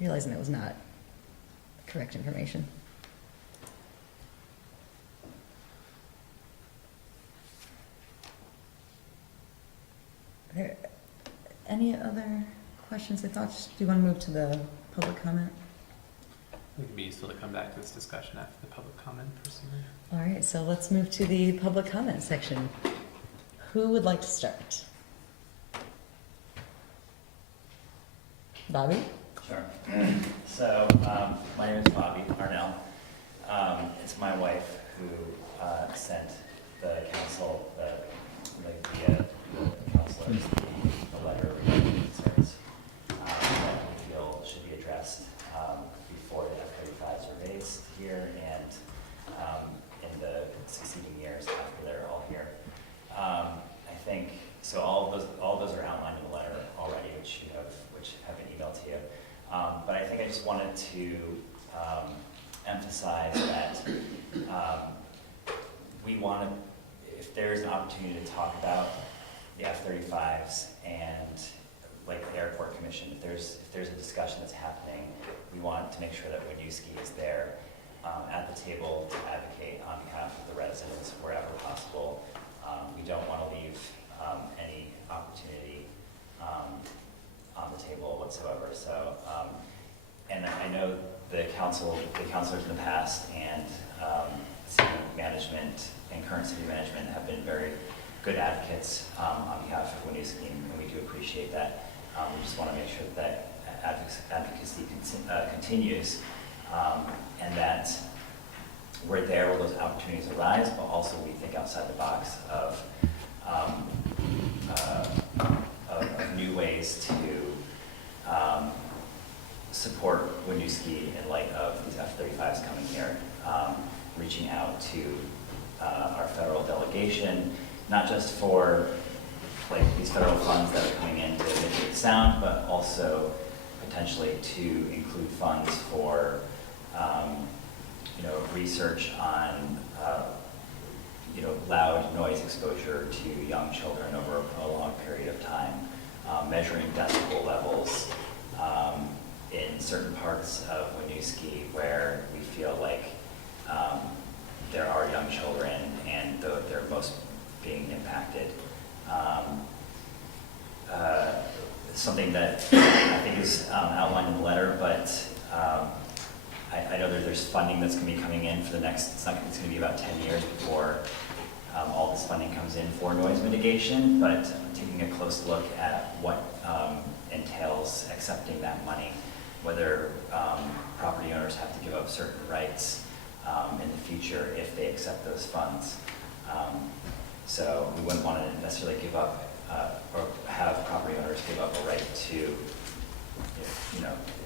realizing that was not correct information. Are there any other questions or thoughts? Do you want to move to the public comment? It would be useful to come back to this discussion after the public comment personally. All right, so let's move to the public comment section. Who would like to start? Bobby? Sure. So, my name is Bobby Arnell. It's my wife who sent the council, the councilors, the letter regarding concerns that we feel should be addressed before the F-35s are based here and in the succeeding years after they're all here. I think, so all of those are outlined in the letter already, which have been emailed to you. But I think I just wanted to emphasize that we want to, if there's an opportunity to talk about the F-35s and like the airport commission, if there's a discussion that's happening, we want to make sure that Winooski is there at the table to advocate on behalf of the residents wherever possible. We don't want to leave any opportunity on the table whatsoever. So, and I know the councilors in the past and city management and current city management have been very good advocates on behalf of Winooski, and we do appreciate that. We just want to make sure that advocacy continues, and that we're there where those opportunities arise, but also we think outside the box of new ways to support Winooski in light of these F-35s coming here, reaching out to our federal delegation, not just for like these federal funds that are coming in to mitigate sound, but also potentially to include funds for research on loud noise exposure to young children over a long period of time, measuring decibel levels in certain parts of Winooski where we feel like there are young children and they're most being impacted. Something that I think is outlined in the letter, but I know there's funding that's going to be coming in for the next, it's going to be about 10 years before all this funding comes in for noise mitigation, but taking a close look at what entails accepting that money, whether property owners have to give up certain rights in the future if they accept those funds. So we wouldn't want to necessarily give up or have property owners give up a right to,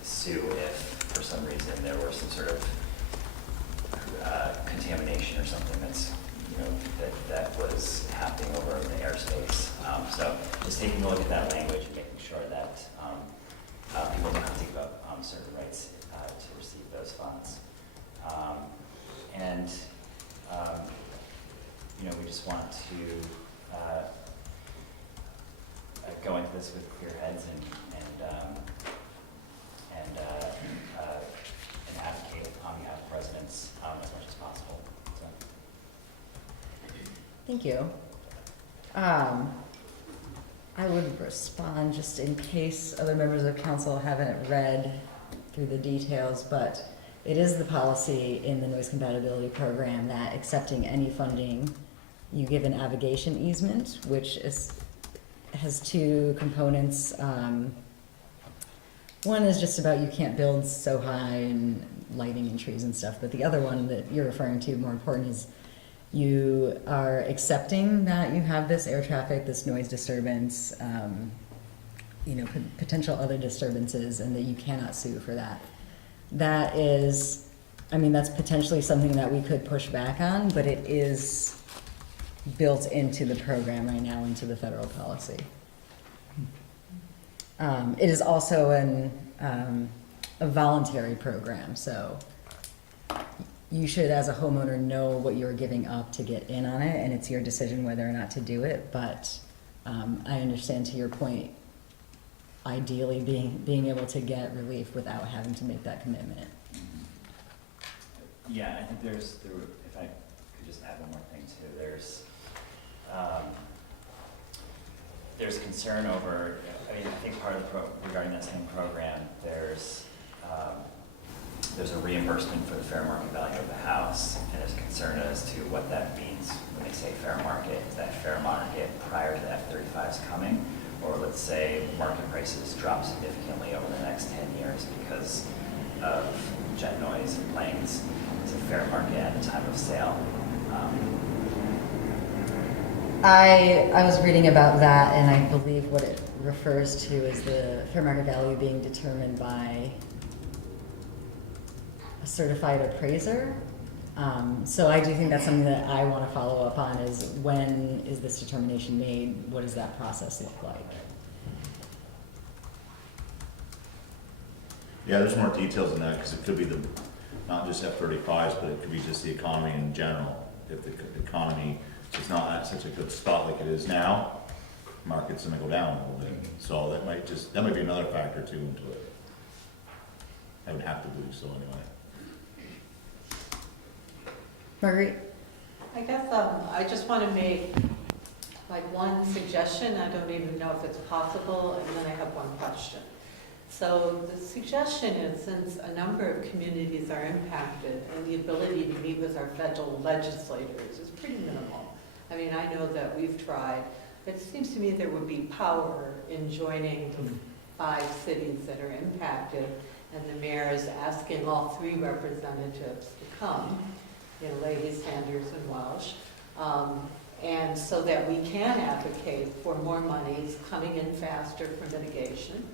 sue if for some reason there were some sort of contamination or something that was happening over in the airspace. So just taking a look at that language and making sure that people don't have to give up certain rights to receive those funds. We just want to go into this with clear heads and advocate on behalf of residents as much as possible. So. Thank you. I would respond just in case other members of council haven't read through the details, but it is the policy in the noise compatibility program that accepting any funding, you give an abrogation easement, which has two components. One is just about you can't build so high and lighting and trees and stuff, but the other one that you're referring to, more important, is you are accepting that you have this air traffic, this noise disturbance, potential other disturbances, and that you cannot sue for that. That is, that's potentially something that we could push back on, but it is built into the program right now, into the federal policy. It is also a voluntary program, so you should, as a homeowner, know what you're giving up to get in on it, and it's your decision whether or not to do it. But I understand, to your point, ideally being able to get relief without having to make that commitment. Yeah, I think if I could just add one more thing too, there's concern over, I think part of regarding that same program, there's a reimbursement for the fair market value of the house, and there's concern as to what that means when they say fair market. Is that fair market prior to the F-35s coming, or let's say market prices drop significantly over the next 10 years because of jet noise and planes, it's a fair market at the time of sale. I was reading about that, and I believe what it refers to is the fair market value being determined by a certified appraiser. So I do think that's something that I want to follow up on, is when is this determination made? What does that process look like? Yeah, there's more details in that, because it could be not just F-35s, but it could be just the economy in general. If the economy is not at such a good spot like it is now, market's gonna go down a little bit. So that might be another factor too into it. I would have to believe so anyway. Marguerite? I guess I just want to make like one suggestion. I don't even know if it's possible, and then I have one question. So the suggestion is, since a number of communities are impacted and the ability to meet with our federal legislators is pretty minimal. I mean, I know that we've tried. It seems to me there would be power in joining the 5 cities that are impacted, and the mayor is asking all 3 representatives to come, Leahy, Sanders, and Welsh, and so that we can advocate for more monies coming in faster for mitigation.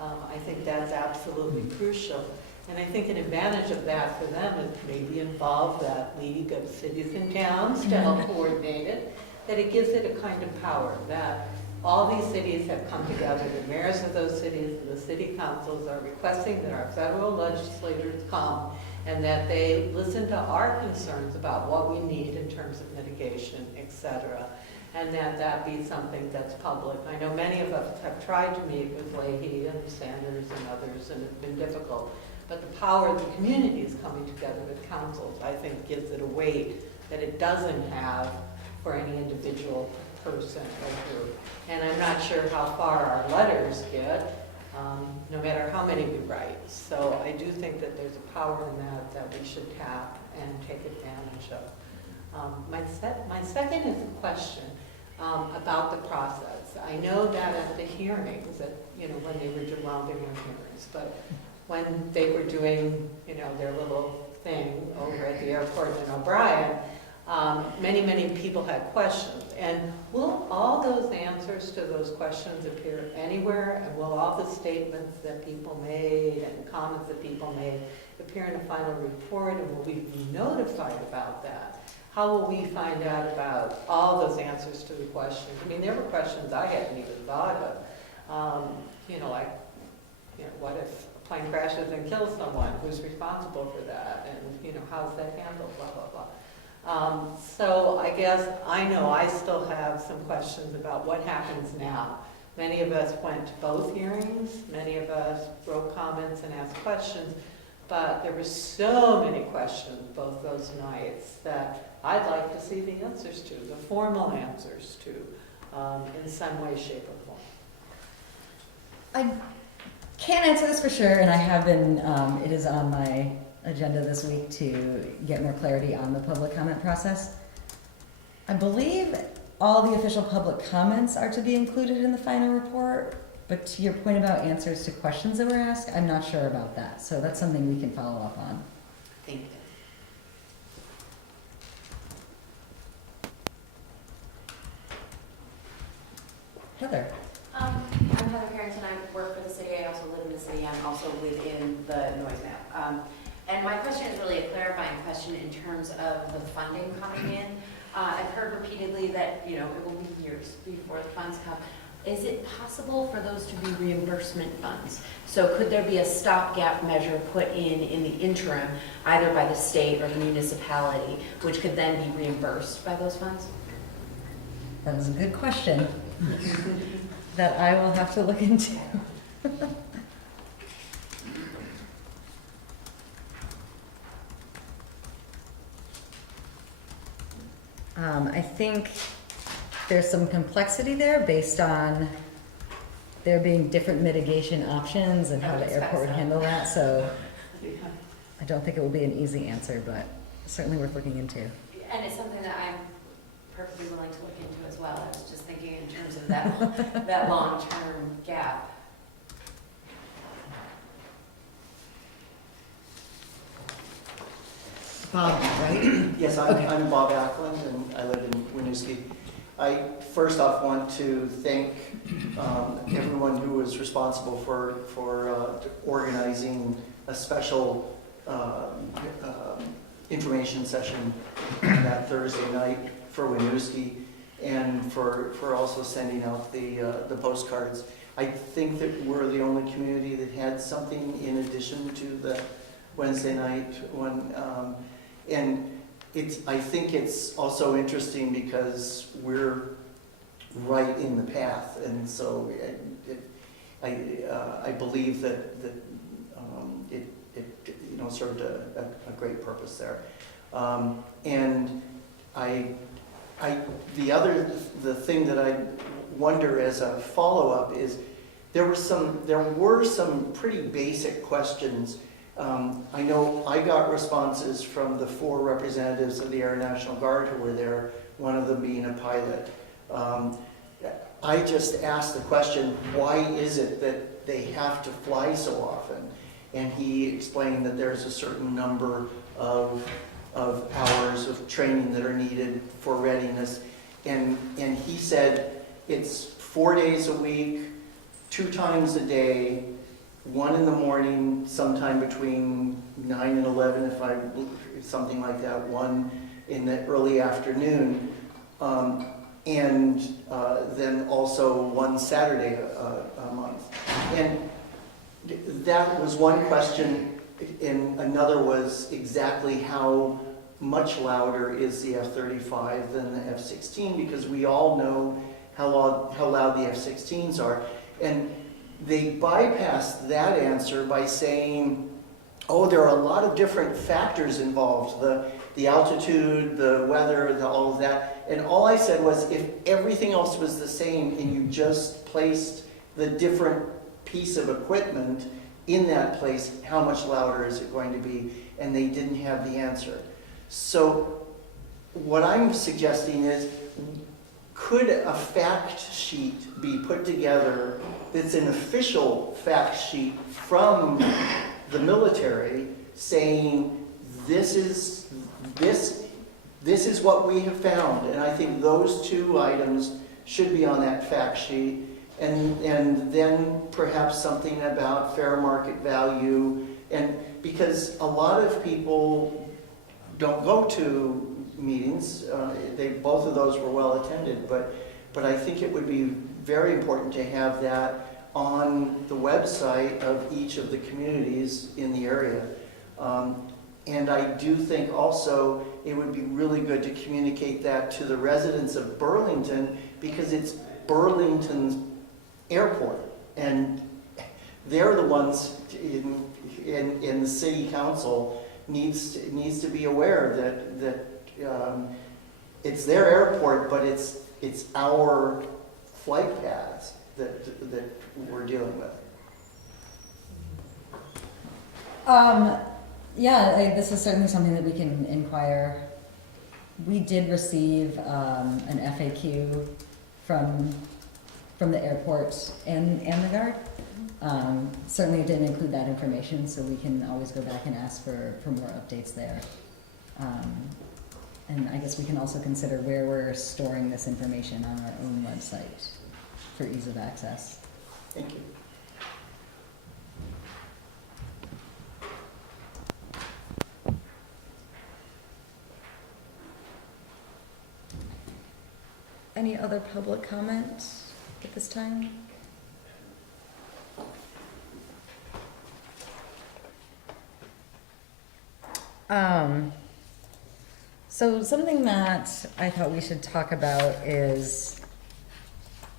I think that's absolutely crucial. And I think an advantage of that for them is maybe involve that League of Cities and Towns to help coordinate it, that it gives it a kind of power, that all these cities have come together, the mayors of those cities and the city councils are requesting that our federal legislators come and that they listen to our concerns about what we need in terms of mitigation, et cetera, and that be something that's public. I know many of us have tried to meet with Leahy and Sanders and others, and it's been difficult. But the power of the communities coming together with councils, I think, gives it a weight that it doesn't have for any individual person or group. And I'm not sure how far our letters get, no matter how many we write. So I do think that there's a power in that we should tap and take advantage of. My second is a question about the process. I know that at the hearings, that when they were doing, well, they weren't hearings, but when they were doing their little thing over at the airport in O'Brien, many people had questions. And will all those answers to those questions appear anywhere? And will all the statements that people made and comments that people made appear in a final report? And will we be notified about that? How will we find out about all those answers to the questions? I mean, there were questions I hadn't even thought of. What if a plane crashes and kills someone? Who's responsible for that? And, how's that handled? Blah, blah, blah. So I guess I know I still have some questions about what happens now. Many of us went to both hearings. Many of us wrote comments and asked questions. But there were so many questions both those nights that I'd like to see the answers to, the formal answers to, in some way, shape, or form. I can't answer this for sure, and I have been, it is on my agenda this week to get more clarity on the public comment process. I believe all the official public comments are to be included in the final report, but to your point about answers to questions that were asked, I'm not sure about that. So that's something we can follow up on. Thank you. Heather. I'm Heather Carrington. I work for the city. I also live in the city. I'm also within the noise map. And my question is really a clarifying question in terms of the funding coming in. I've heard repeatedly that it will be years before the funds come. Is it possible for those to be reimbursement funds? So could there be a stopgap measure put in the interim, either by the state or the municipality, which could then be reimbursed by those funds? That is a good question that I will have to look into. I think there's some complexity there based on there being different mitigation options and how the airport would handle that. So I don't think it will be an easy answer, but certainly worth looking into. And it's something that I'm perfectly willing to look into as well. I was just thinking in terms terms of that, that long-term gap. Bob, right? Yes, I'm Bob Ackland, and I live in Winooski. I first off want to thank everyone who was responsible for organizing a special information session that Thursday night for Winooski, and for also sending out the postcards. I think that we're the only community that had something in addition to the Wednesday night one. And I think it's also interesting because we're right in the path, and so I believe that it served a great purpose there. And the thing that I wonder as a follow-up is there were some pretty basic questions. I know I got responses from the 4 representatives of the Air National Guard who were there, one of them being a pilot. I just asked the question, why is it that they have to fly so often? And he explained that there's a certain number of hours of training that are needed for readiness. And he said it's 4 days a week, 2 times a day, 1 in the morning, sometime between 9 and 11, something like that, 1 in the early afternoon, and then also 1 Saturday a month. And that was one question, and another was exactly how much louder is the F-35 than the F-16, because we all know how loud the F-16s are. And they bypassed that answer by saying, oh, there are a lot of different factors involved, the altitude, the weather, all of that. And all I said was, if everything else was the same and you just placed the different piece of equipment in that place, how much louder is it going to be? And they didn't have the answer. So what I'm suggesting is, could a fact sheet be put together that's an official fact sheet from the military saying this is what we have found? And I think those 2 items should be on that fact sheet, and then perhaps something about fair market value, and because a lot of people don't go to meetings. Both of those were well attended, but I think it would be very important to have that on the website of each of the communities in the area. And I do think also it would be really good to communicate that to the residents of Burlington, because it's Burlington's airport, and they're the ones in the city council needs to be aware that it's their airport, but it's our flight paths that we're dealing with. Yeah, this is certainly something that we can inquire. We did receive an FAQ from the airport and the Guard. Certainly it didn't include that information, so we can always go back and ask for more updates there. And I guess we can also consider where we're storing this information on our own website for ease of access. Thank you. Any other public comment at this time? So something that I thought we should talk about is,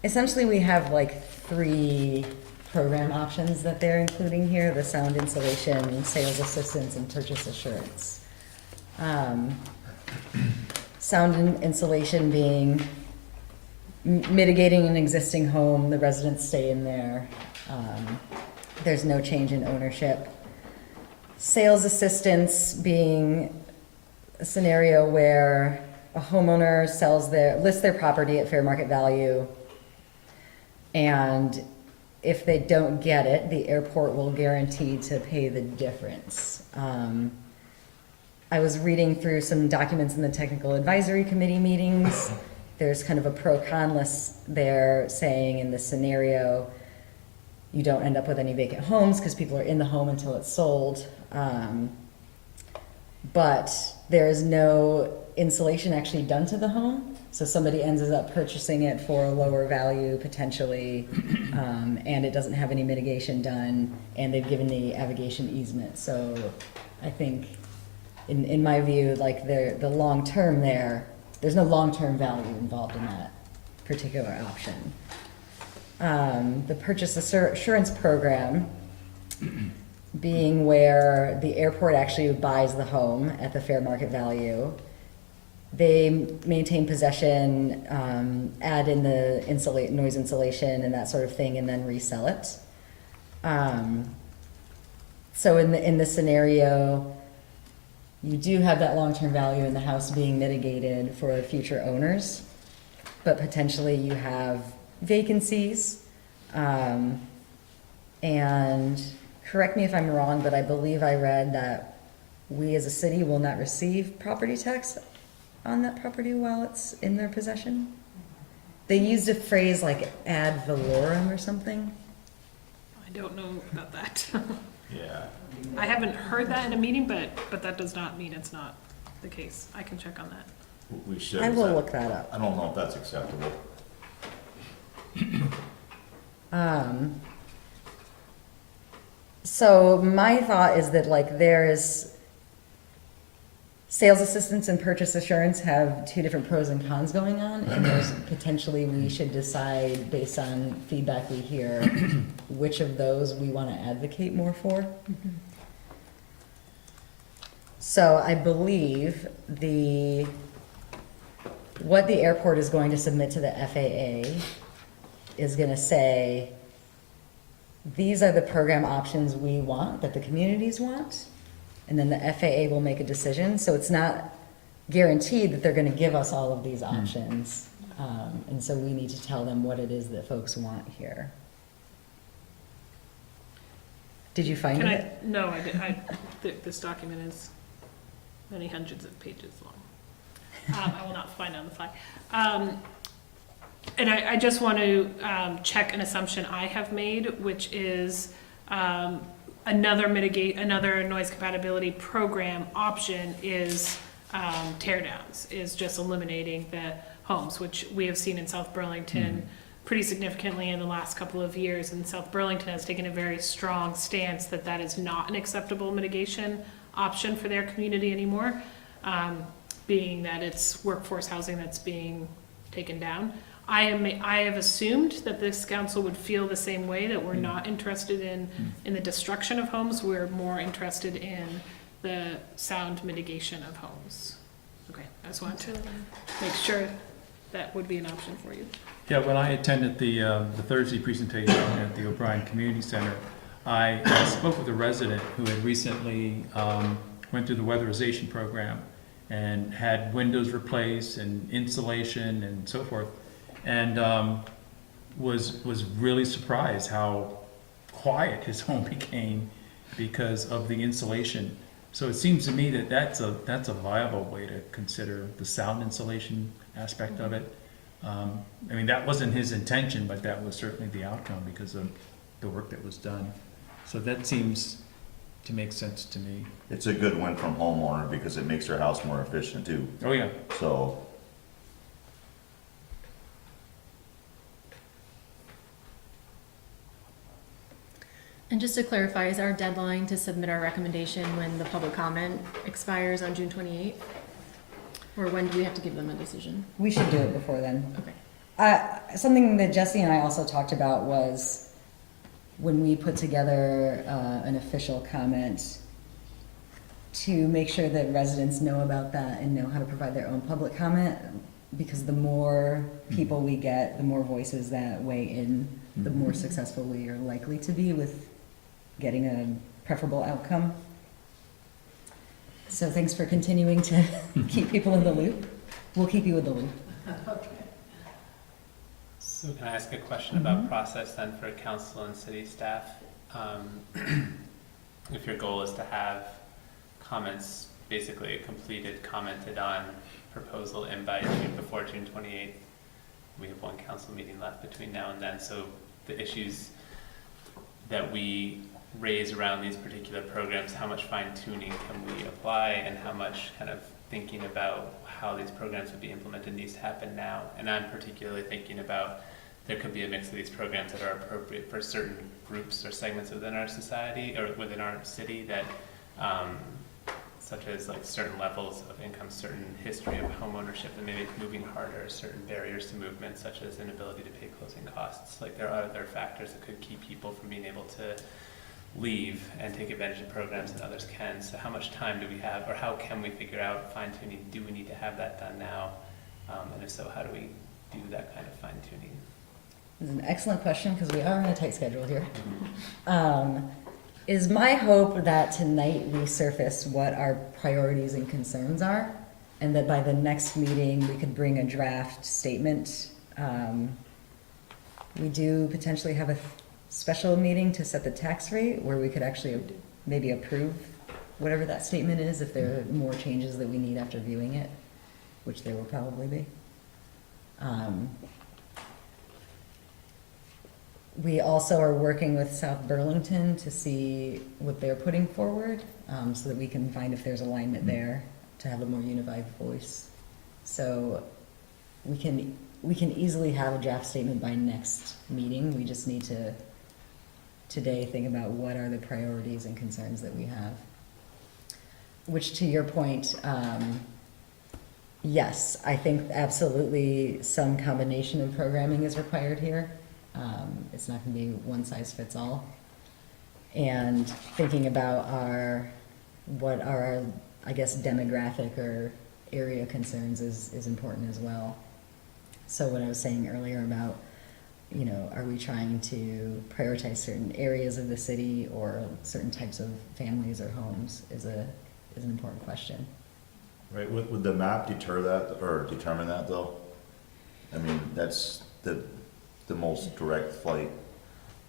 essentially we have like 3 program options that they're including here: the sound insulation, sales assistance, and purchase assurance. Sound insulation being mitigating an existing home, the residents stay in there, there's no change in ownership. Sales assistance being a scenario where a homeowner lists their property at fair market value, And if they don't get it, the airport will guarantee to pay the difference. I was reading through some documents in the technical advisory committee meetings. There's kind of a pro-con list there saying in this scenario, you don't end up with any vacant homes because people are in the home until it's sold. But there is no insulation actually done to the home. So somebody ends up purchasing it for a lower value potentially, and it doesn't have any mitigation done, and they've given the avigation easement. So I think, in my view, like the long term there's no long-term value involved in that particular option. The purchase assurance program being where the airport actually buys the home at the fair market value. They maintain possession, add in the noise insulation and that sort of thing, and then resell it. So in the scenario, you do have that long-term value in the house being mitigated for future owners, but potentially you have vacancies. And correct me if I'm wrong, but I believe I read that we as a city will not receive property tax on that property while it's in their possession. They used a phrase like ad valorem or something. I don't know about that. Yeah. I haven't heard that in a meeting, but that does not mean it's not the case. I can check on that. We should. I will look that up. I don't know if that's acceptable. So my thought is that like there is sales assistance and purchase assurance have two different pros and cons going on, and there's potentially we should decide based on feedback we hear which of those we want to advocate more for. So I believe what the airport is going to submit to the FAA is going to say, these are the program options we want, that the communities want, and then the FAA will make a decision. So it's not guaranteed that they're going to give us all of these options. And so we need to tell them what it is that folks want here. Did you find it? No, I did. This document is many hundreds of pages long. I will not find it on the fly. And I just want to check an assumption I have made, which is another noise compatibility program option is tear downs, is just eliminating the homes, which we have seen in South Burlington pretty significantly in the last couple of years. And South Burlington has taken a very strong stance that that is not an acceptable mitigation option for their community anymore, being that it's workforce housing that's being taken down. I have assumed that this council would feel the same way, that we're not interested in the destruction of homes. We're more interested in the sound mitigation of homes. Okay, I just wanted to make sure that would be an option for you. Yeah, when I attended the Thursday presentation at the O'Brien Community Center, I spoke with a resident who had recently went through the weatherization program and had windows replaced and insulation and so forth, and was really surprised how quiet his home became because of the insulation. So it seems to me that that's a viable way to consider the sound insulation aspect of it. I mean, that wasn't his intention, but that was certainly the outcome because of the work that was done. So that seems to make sense to me. It's a good win from homeowner because it makes their house more efficient too. Oh, yeah. So, And just to clarify, is our deadline to submit our recommendation when the public comment expires on June 28th? Or when do we have to give them a decision? We should do it before then. Okay. Something that Jesse and I also talked about was when we put together an official comment to make sure that residents know about that and know how to provide their own public comment, because the more people we get, the more voices that weigh in, the more successful we are likely to be with getting a preferable outcome. So thanks for continuing to keep people in the loop. We'll keep you in the loop. Okay. So can I ask a question about process then for council and city staff? If your goal is to have comments, basically completed, commented on proposal in by before June 28th, we have one council meeting left between now and then, so the issues that we raise around these particular programs, how much fine tuning can we apply and how much kind of thinking about how these programs would be implemented needs to happen now. And I'm particularly thinking about there could be a mix of these programs that are appropriate for certain groups or segments within our society or within our city that such as like certain levels of income, certain history of home ownership that maybe moving harder, certain barriers to movement such as inability to pay closing costs. Like there are other factors that could keep people from being able to leave and take advantage of programs that others can. So how much time do we have, or how can we figure out fine tuning? Do we need to have that done now? And if so, how do we do that kind of fine tuning? This is an excellent question because we are on a tight schedule here. Is my hope that tonight we surface what our priorities and concerns are, and that by the next meeting we could bring a draft statement. We do potentially have a special meeting to set the tax rate where we could actually maybe approve whatever that statement is if there are more changes that we need after viewing it, which there will probably be. We also are working with South Burlington to see what they're putting forward, so that we can find if there's alignment there to have a more unified voice. So we can easily have a draft statement by next meeting. We just need to today think about what are the priorities and concerns that we have. Which, to your point, yes, I think absolutely some combination of programming is required here. It's not going to be one size fits all. And thinking about what are our, I guess, demographic or area concerns is important as well. So what I was saying earlier about, you know, are we trying to prioritize certain areas of the city or certain types of families or homes is an important question. Right, would the map deter that, or determine that though? I mean, that's the most direct flight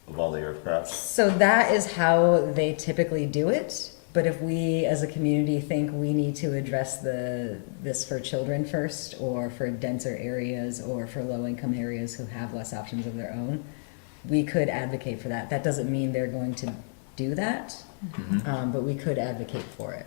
of all the aircrafts. So that is how they typically do it. But if we as a community think we need to address this for children first, or for denser areas, or for low-income areas who have less options of their own, we could advocate for that. That doesn't mean they're going to do that, but we could advocate for it.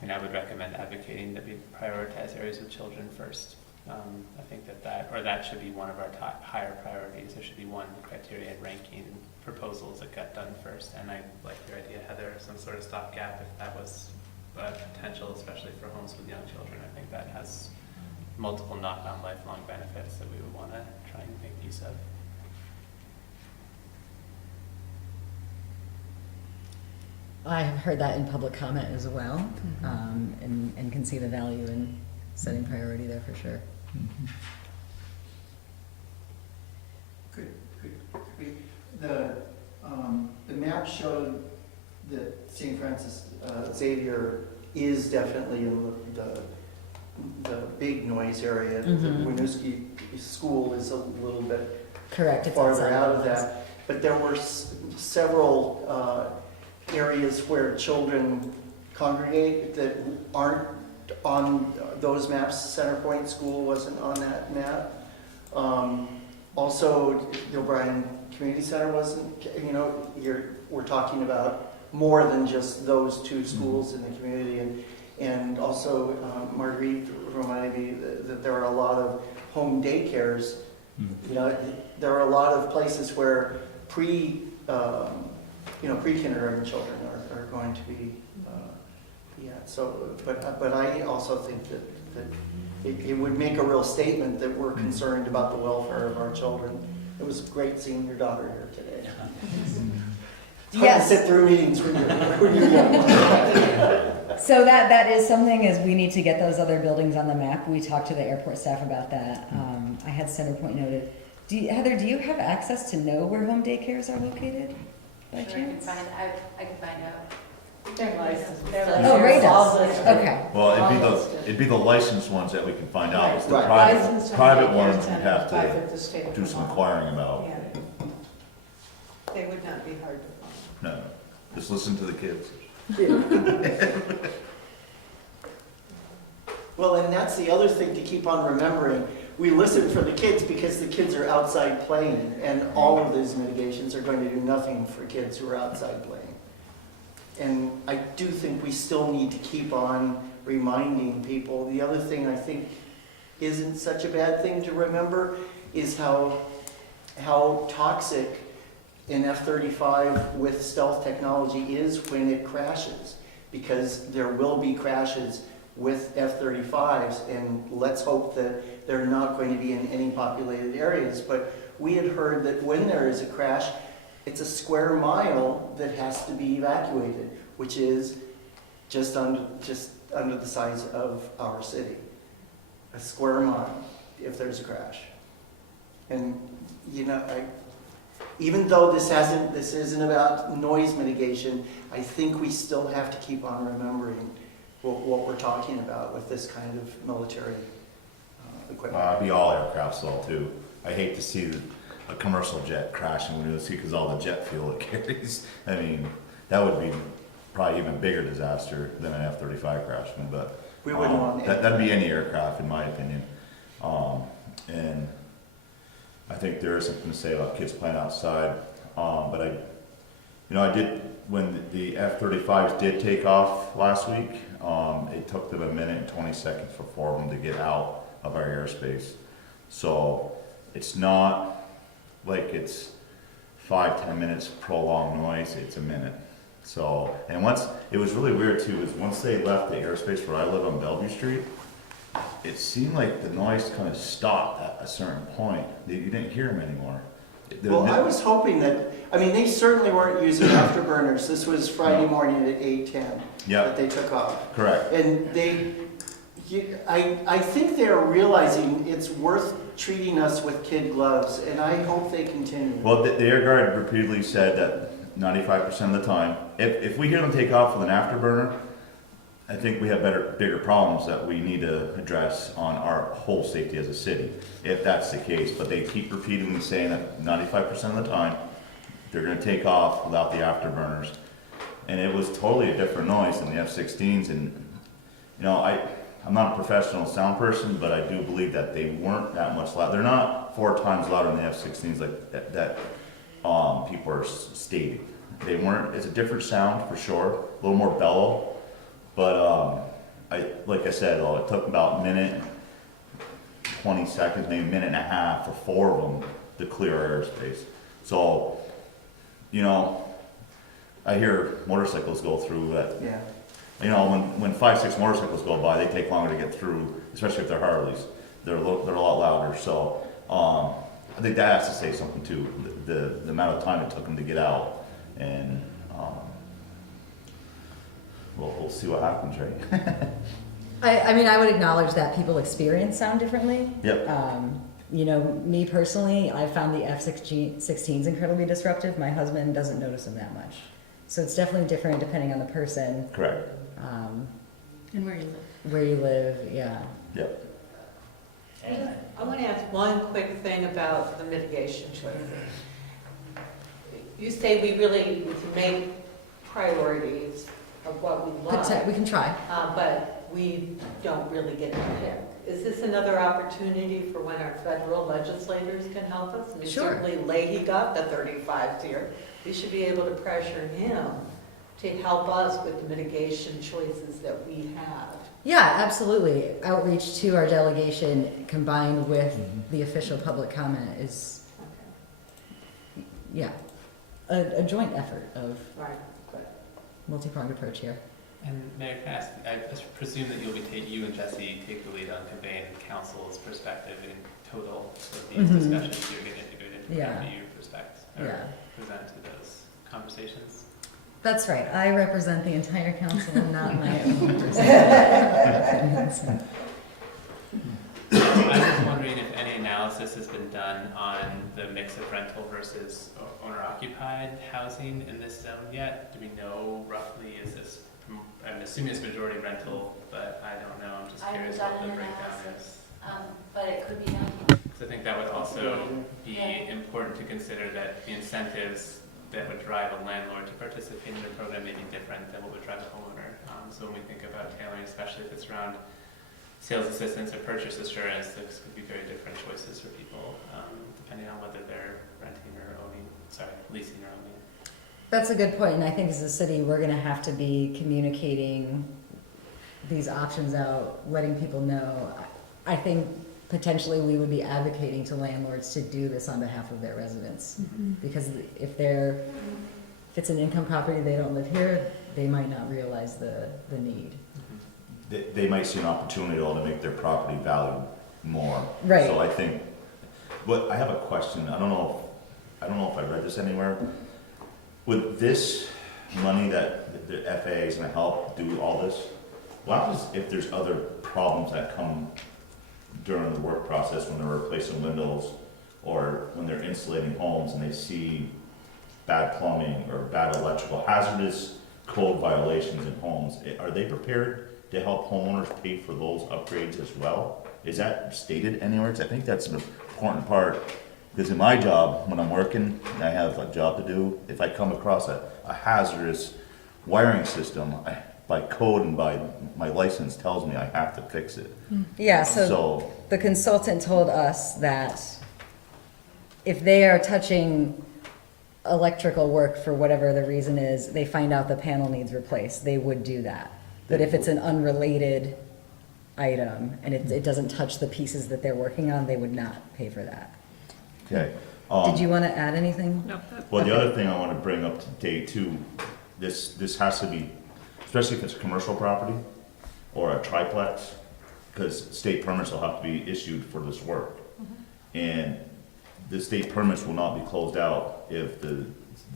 I mean, I would recommend advocating that we prioritize areas with children first. I think that should be one of our higher priorities. There should be one criteria ranking proposals that got done first. And I like your idea, Heather, some sort of stopgap if that was a potential, especially for homes with young children. I think that has multiple knock-on lifelong benefits that we would want to try and make use of. I have heard that in public comment as well, and can see the value in setting priority there for sure. The map showed that St. Francis Xavier is definitely in the big noise area. The Winooski school is a little bit Correct. It's farther outside out of those. that. But there were several areas where children congregate that aren't on those maps. Centerpoint School wasn't on that map. Also, the O'Brien Community Center wasn't, you know, we're talking about more than just those two schools in the community. And also, Marguerite reminded me that there are a lot of home daycares. You know, there are a lot of places where pre-kindergarten children are going to be at. So, but I also think that it would make a real statement that we're concerned about the welfare of our children. It was great seeing your daughter here today. It's hard to sit through meetings when you're young. So that is something, is we need to get those other buildings on the map. We talked to the airport staff about that. I had Centerpoint noted. Heather, do you have access to know where home daycares are located by chance? I can find out. They're licensed. Oh, Ray does, okay. Well, it'd be the licensed ones that we can find out. It's the Right. private ones we have to to do some inquiring about. Yeah. They would not be hard to find. No, just listen to the kids. Well, and that's the other thing to keep on remembering. We listen for the kids because the kids are outside playing, and all of these mitigations are going to do nothing for kids who are outside playing. And I do think we still need to keep on reminding people. The other thing I think isn't such a bad thing to remember is how toxic an F-35 with stealth technology is when it crashes, because there will be crashes with F-35s, and let's hope that they're not going to be in any populated areas. But we had heard that when there is a crash, it's a square mile that has to be evacuated, which is just under the size of our city. A square mile if there's a crash. And you know, even though this isn't about noise mitigation, I think we still have to keep on remembering what we're talking about with this kind of military equipment. It'd be all aircrafts though too. I hate to see a commercial jet crashing when you see because all the jet fuel it carries. I mean, that would be probably even bigger disaster than an F-35 crashing. But we wouldn't want that'd be any aircraft in my opinion. And I think there is something to say about kids playing outside. But I did when the F-35s did take off last week. It took them 1 minute and 20 seconds for them to get out of our airspace. So it's not like it's 5-10 minutes prolonged noise. It's a minute. So, and once, it was really weird too, is once they left the airspace where I live on Bellevue Street, it seemed like the noise kind of stopped at a certain point. You didn't hear them anymore. Well, I was hoping that, I mean, they certainly weren't using afterburners. This was Friday morning at 8:10 that they took off. Correct. And I think they're realizing it's worth treating us with kid gloves, and I hope they continue. Well, the Air Guard repeatedly said that 95% of the time, if we hear them take off with an afterburner, I think we have bigger problems that we need to address on our whole safety as a city, if that's the case. But they keep repeatedly saying that 95% of the time, they're going to take off without the afterburners. And it was totally a different noise than the F-16s. And, I'm not a professional sound person, but I do believe that they weren't that much loud. They're not 4 times louder than the F-16s like that people are stating. They weren't. It's a different sound for sure, a little more bellow. But like I said, it took about 1 minute, 20 seconds, maybe 1.5 minutes for 4 of them to clear our airspace. So, I hear motorcycles go through that. Yeah. When 5-6 motorcycles go by, they take longer to get through, especially if they're Harleys. They're a lot louder. So I think that has to say something too. The amount of time it took them to get out, and we'll see what happens, right? I would acknowledge that people experience sound differently. Yep. Me personally, I found the F-16s incredibly disruptive. My husband doesn't notice them that much. So it's definitely different depending on the person. Correct. And where you live. Where you live, yeah. Yep. I want to ask one quick thing about the mitigation choices. You say we really need to make priorities of what we want. We can try. But we don't really get to pick. Is this another opportunity for when our federal legislators can help us? I mean, Sure. certainly Leahy got the 35s here. We should be able to pressure him to help us with the mitigation choices that we have. Yeah, absolutely. Outreach to our delegation combined with the official public comment is, a joint effort of Right. multi-pronged approach here. And Mayor, can I ask, I presume that you and Jesse take the lead on conveying council's perspective in total of these discussions you're going to integrate into whatever you present to those conversations. That's right. I represent the entire council and not my own perspective. I was wondering if any analysis analysis has been done on the mix of rental versus owner-occupied housing in this zone yet? Do we know roughly, is this, I'm assuming it's majority rental, but I don't know, I'm just curious what the breakdown is. But it could be done. Because I think that would also be important to consider, that the incentives that would drive a landlord to participate in the program may be different than what would drive a homeowner. So when we think about tailoring, especially if it's around sales assistance or purchase assurance, those could be very different choices for people, depending on whether they're renting or leasing or owning. That's a good point, and I think as a city, we're gonna have to be communicating these options out, letting people know. I think potentially we would be advocating to landlords to do this on behalf of their residents. Because if it's an income property, they don't live here, they might not realize the need. They might see an opportunity though to make their property value more. Right. So I think, but I have a question. I don't know if I read this anywhere. With this money that the FAA is gonna help do all this, what happens if there's other problems that come during the work process when they're replacing windows or when they're insulating homes and they see bad plumbing or bad electrical, hazardous code violations in homes? Are they prepared to help homeowners pay for those upgrades as well? Is that stated anywhere? 'Cause I think that's an important part, because in my job, when I'm working, and I have a job to do, if I come across a hazardous wiring system, by code and by my license tells me I have to fix it. Yeah, so the consultant told us that if they are touching electrical work for whatever the reason is, they find out the panel needs replaced, they would do that. But if it's an unrelated item and it doesn't touch the pieces that they're working on, they would not pay for that. Okay. Did you want to add anything? No. Well, the other thing I want to bring up to date too, this has to be, especially if it's a commercial property or a triplex, because state permits will have to be issued for this work. And the state permits will not be closed out if the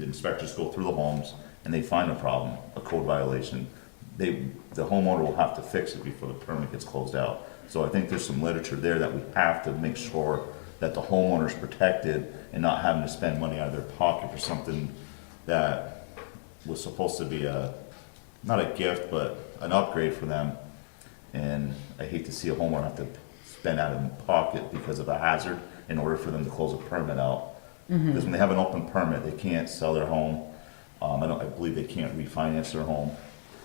inspectors go through the homes and they find a problem, a code violation. The homeowner will have to fix it before the permit gets closed out. So I think there's some literature there that we have to make sure that the homeowner's protected and not having to spend money out of their pocket for something that was supposed to be not a gift, but an upgrade for them. And I hate to see a homeowner have to spend out of pocket because of a hazard in order for them to close a permit out. Because when they have an open permit, they can't sell their home. I believe they can't refinance their home.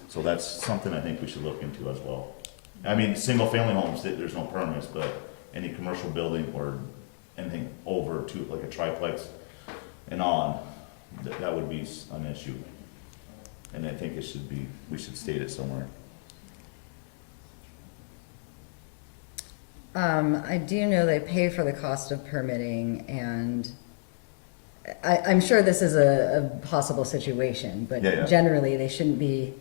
So that's something I think we should look into as well. I mean, single family homes, there's no permits, but any commercial building or anything over to like a triplex and on, that would be an issue. And I think we should state it somewhere. I do know they pay for the cost of permitting, and I'm sure this is a possible situation, but Yeah. generally they shouldn't be,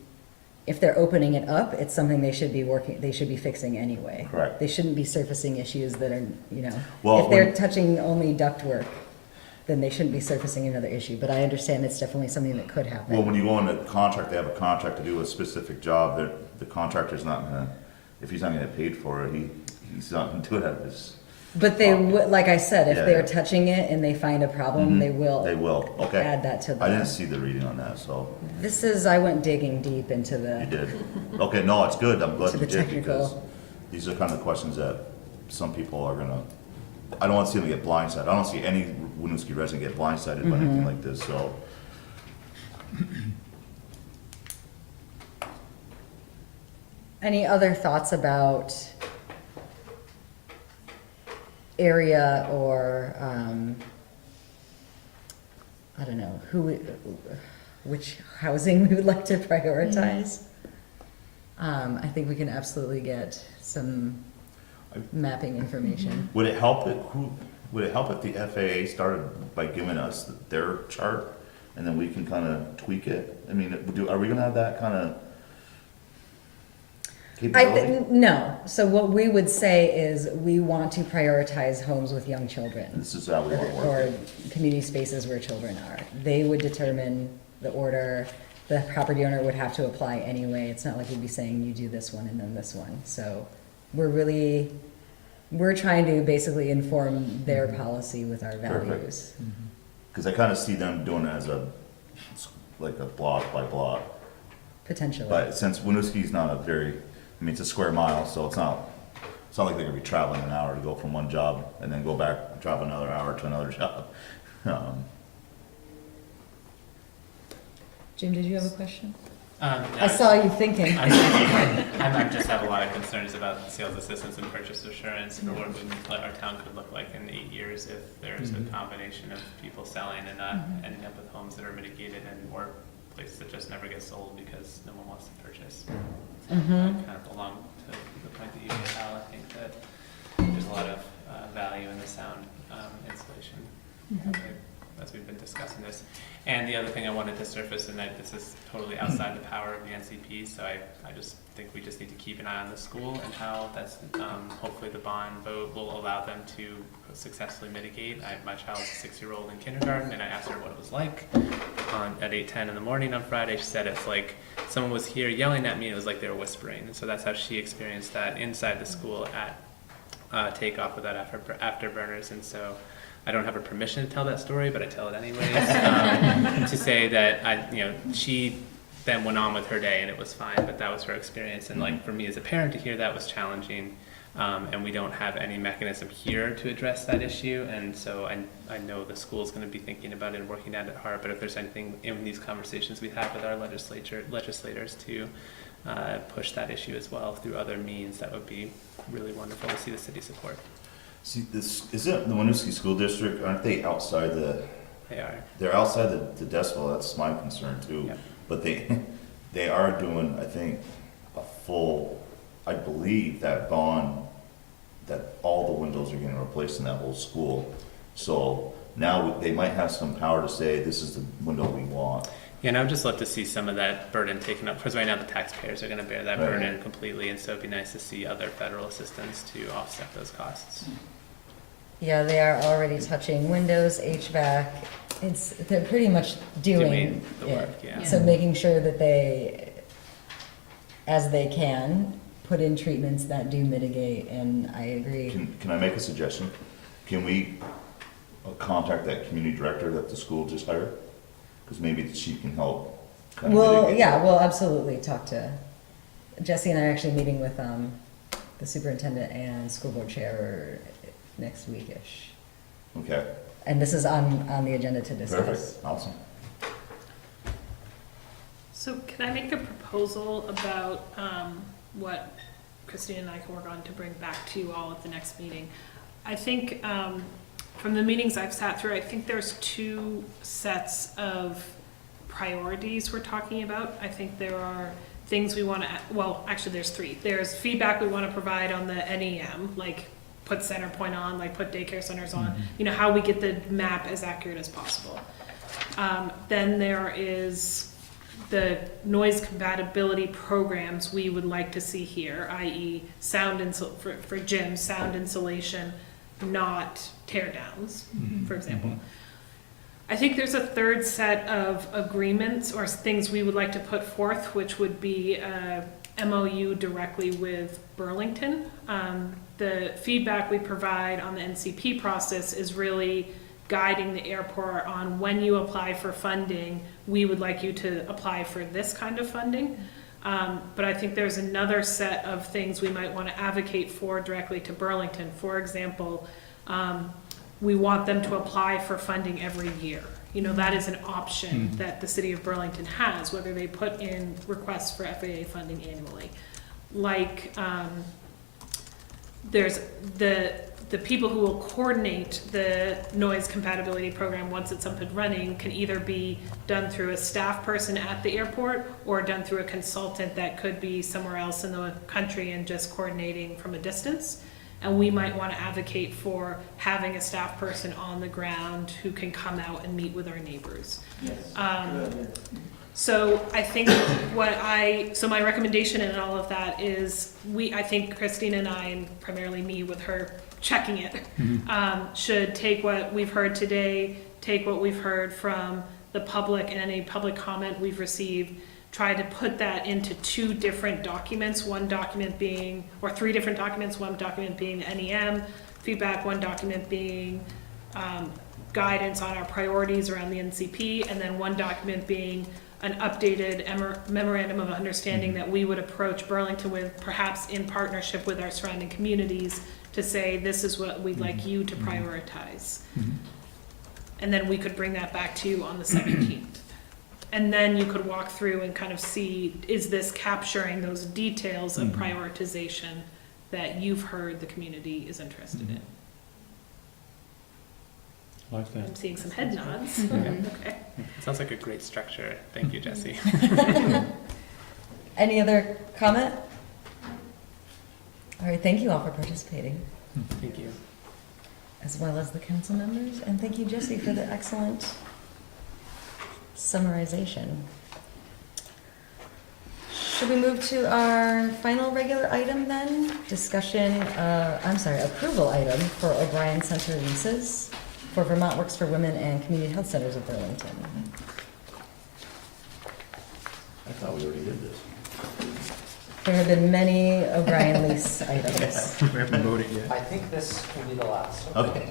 if they're opening it up, it's something they should be fixing anyway. Correct. They shouldn't be surfacing issues that are, Well, if they're touching only ductwork, then they shouldn't be surfacing another issue, but I understand it's definitely something that could happen. Well, when you go in a contract, they have a contract to do a specific job, the contractor's not gonna, if he's not gonna get paid for it, he's not gonna do it out of his. But they pocket. would, like I said, if Yeah, they're yeah. touching it and they find a problem, they will. They will, okay. Add that to I the, didn't see the reading on that, so I went digging deep into you the, did. Okay, no, it's good, I'm glad To you the did, because technical. these are kind of questions that some people are gonna, I don't wanna see them get blindsided. I don't see any Winooski resident get blindsided by anything like this, so. any other thoughts about area or, I don't know, which housing we would like to prioritize? I think we can absolutely get some mapping information. Would it help if the FAA started by giving us their chart and then we can kind of tweak it? I mean, are we gonna have that kind of capability? No, so what we would say is we want to prioritize homes with young children. This is how we want to work Or it. community spaces where children are. They would determine the order, the property owner would have to apply anyway. It's not like we'd be saying you do this one and then this one. So we're really we're trying to basically inform their policy with our Perfect. values. Cause I kinda see them doing it as like a block by block. Potentially. But since Winooski's not a very, I mean, it's a square mile, so it's not like they're gonna be traveling an hour to go from one job and then go back, travel another hour to another job. Jim, did you have a question? Yeah, I saw you thinking. I just have a lot of concerns about sales assistance and purchase assurance for what our town could look like in 8 years if there's a combination of people selling and not ending up with homes that are mitigated or places that just never get sold because no one wants to purchase. Kind of along to the point that you made, Al, I think that there's a lot of value in the sound insulation as we've been discussing this. And the other thing I wanted to surface, and that this is totally outside the power of the NCP, so I just think we just need to keep an eye on the school and how that's, hopefully the bond vote will allow them to successfully mitigate. My child's a 6-year-old in kindergarten, and I asked her what it was like at 8:10 in the morning on Friday. She said it's like someone was here yelling at me, and it was like they were whispering. And so that's how she experienced that inside the school at takeoff without afterburners. And so I don't have her permission to tell that story, but I tell it anyways, to say that she then went on with her day and it was fine, but that was her experience. And like for me as a parent to hear that was challenging, and we don't have any mechanism here to address that issue. And so I know the school's going to be thinking about it and working at it hard, but if there's anything in these conversations we have with our legislators to push that issue as well through other means, that would be really wonderful to see the city support. See, this, isn't the Winooski School District, aren't they outside They are. they're outside the decibel, that's my concern too. Yep. But they are doing, I think, a full, I believe that bond, that all the windows are getting replaced in that whole school. So now they might have some power to say, this is the window we want. Yeah, and I would just love to see some of that burden taken up, because right now the taxpayers are going to bear that Right. burden completely, and so it'd be nice to see other federal assistance to offset those costs. Yeah, they are already touching windows, HVAC. They're pretty much doing the it. work, yeah. So making sure that they, as they can, put in treatments that do mitigate, and I agree. Can I make a suggestion? Can we contact that community director that the school just hired? Because maybe she can help kind of Well, mitigate. yeah, we'll absolutely talk to, Jesse and I are actually meeting with the superintendent and school board chair next weekish. Okay, And this is on the agenda to discuss. perfect, awesome. So can I make a proposal about what Christine and I can work on to bring back to you all at the next meeting? I think from the meetings I've sat through, I think there's 2 sets of priorities we're talking about. I think there are things we want to, well, actually there's 3. There's feedback we want to provide on the NEM, like put center point on, like put daycare centers on, how we get the map as accurate as possible. Then there is the noise compatibility programs we would like to see here, i.e. for gyms, sound insulation, not tear downs, for example. I think there's a 3rd set of agreements or things we would like to put forth, which would be a MOU directly with Burlington. The feedback we provide on the NCP process is really guiding the airport on when you apply for funding, we would like you to apply for this kind of funding. But I think there's another set of things we might want to advocate for directly to Burlington. For example, we want them to apply for funding every year. That is an option that the city of Burlington has, whether they put in requests for FAA funding annually. Like, there's the people who will coordinate the noise compatibility program once it's up and running can either be done through a staff person at the airport or done through a consultant that could be somewhere else in the country and just coordinating from a distance. And we might want to advocate for having a staff person on the ground who can come out and meet with our neighbors. Yes. So I think so my recommendation in all of that is I think Christine and I, and primarily me with her checking it, should take what we've heard today, take what we've heard from the public and any public comment we've received, try to put that into 2 different documents, one document being, or 3 different documents, one document being the NEM feedback, one document being guidance on our priorities around the NCP, and then one document being an updated memorandum of understanding that we would approach Burlington with, perhaps in partnership with our surrounding communities, to say, this is what we'd like you to prioritize. And then we could bring that back to you on the 17th. And then you could walk through and kind of see, is this capturing those details of prioritization that you've heard the community is interested in? Like that. I'm seeing some head nods. Okay. Sounds like a great structure. Thank you, Jesse. Any other comment? All right, thank you all for participating, Thank you. as well as the council members, and thank you, Jesse, for the excellent summarization. Should we move to our final regular item then? Approval item for O'Brien Center leases for Vermont Works for Women and Community Health Centers of Burlington. I thought we already did this. There have been many O'Brien lease items. We haven't voted yet. I think this will be the last. Okay.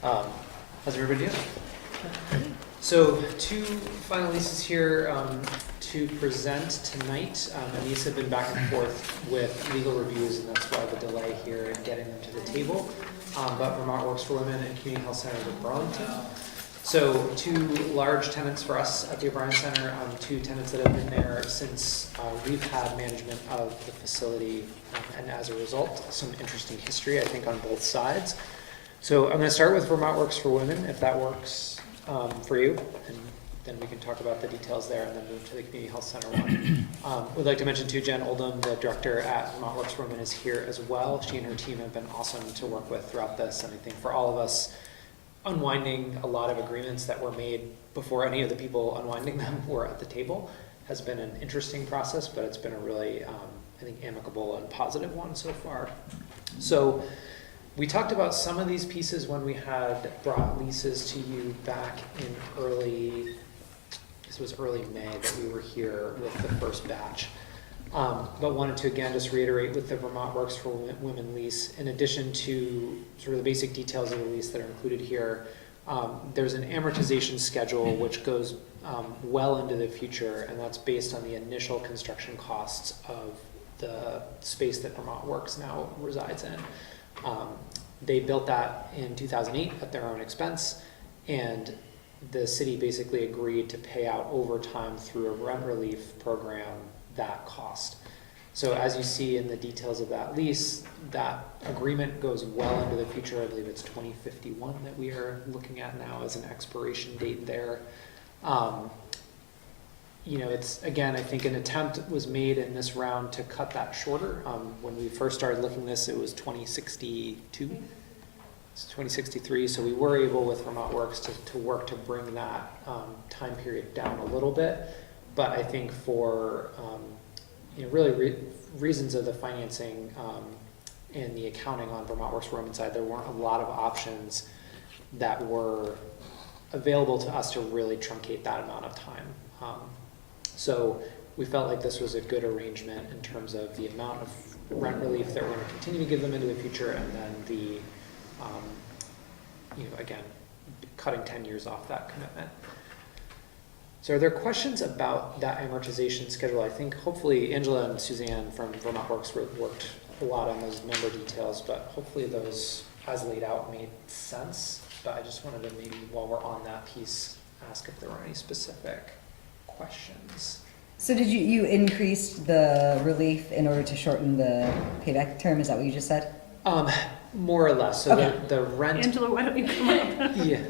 How's everybody doing? So 2 final leases here to present tonight, and these have been back and forth with legal reviews, and that's why the delay here in getting them to the table. But Vermont Works for Women and Community Health Centers of Burlington. So 2 large tenants for us at the O'Brien Center, 2 tenants that have been there since we've had management of the facility, and as a result, some interesting history, I think, on both sides. So I'm going to start with Vermont Works for Women, if that works for you, and then we can talk about the details there and then move to the Community Health Center one. We'd like to mention too, Jen Oldham, the director at Vermont Works for Women, is here as well. She and her team have been awesome to work with throughout this, and I think for all of us, unwinding a lot of agreements that were made before any of the people unwinding them were at the table has been an interesting process, but it's been a really, I think, amicable and positive one so far. So we talked about some of these pieces when we had brought leases to you back in early May that we were here with the first batch. But wanted to again just reiterate with the Vermont Works for Women lease, in addition to sort of the basic details of the lease that are included here, there's an amortization schedule which goes well into the future, and that's based on the initial construction costs of the space that Vermont Works now resides in. They built that in 2008 at their own expense, and the city basically agreed to pay out over time through a rent relief program that cost. So as you see in the details of that lease, that agreement goes well into the future. I believe it's 2051 that we are looking at now as an expiration date there. You know, it's, again, I think an attempt was made in this round to cut that shorter. When we first started looking at this, it was 2062, it's 2063. So we were able with Vermont Works to work to bring that time period down a little bit. But I think for you know, really reasons of the financing and the accounting on Vermont Works for Women side, there weren't a lot of options that were available to us to really truncate that amount of time. So we felt like this was a good arrangement in terms of the amount of rent relief that we're going to continue to give them into the future, and then the, you know, again, cutting 10 years off that commitment. So are there questions about that amortization schedule? I think hopefully Angela and Suzanne from Vermont Works worked a lot on those member details, but hopefully those, as laid out, made sense. But I just wanted to maybe, while we're on that piece, ask if there were any specific questions. So did you increased the relief in order to shorten the payback term? Is that what you just said? More or less. So Okay. the rent. Angela, why don't you come up? Yeah.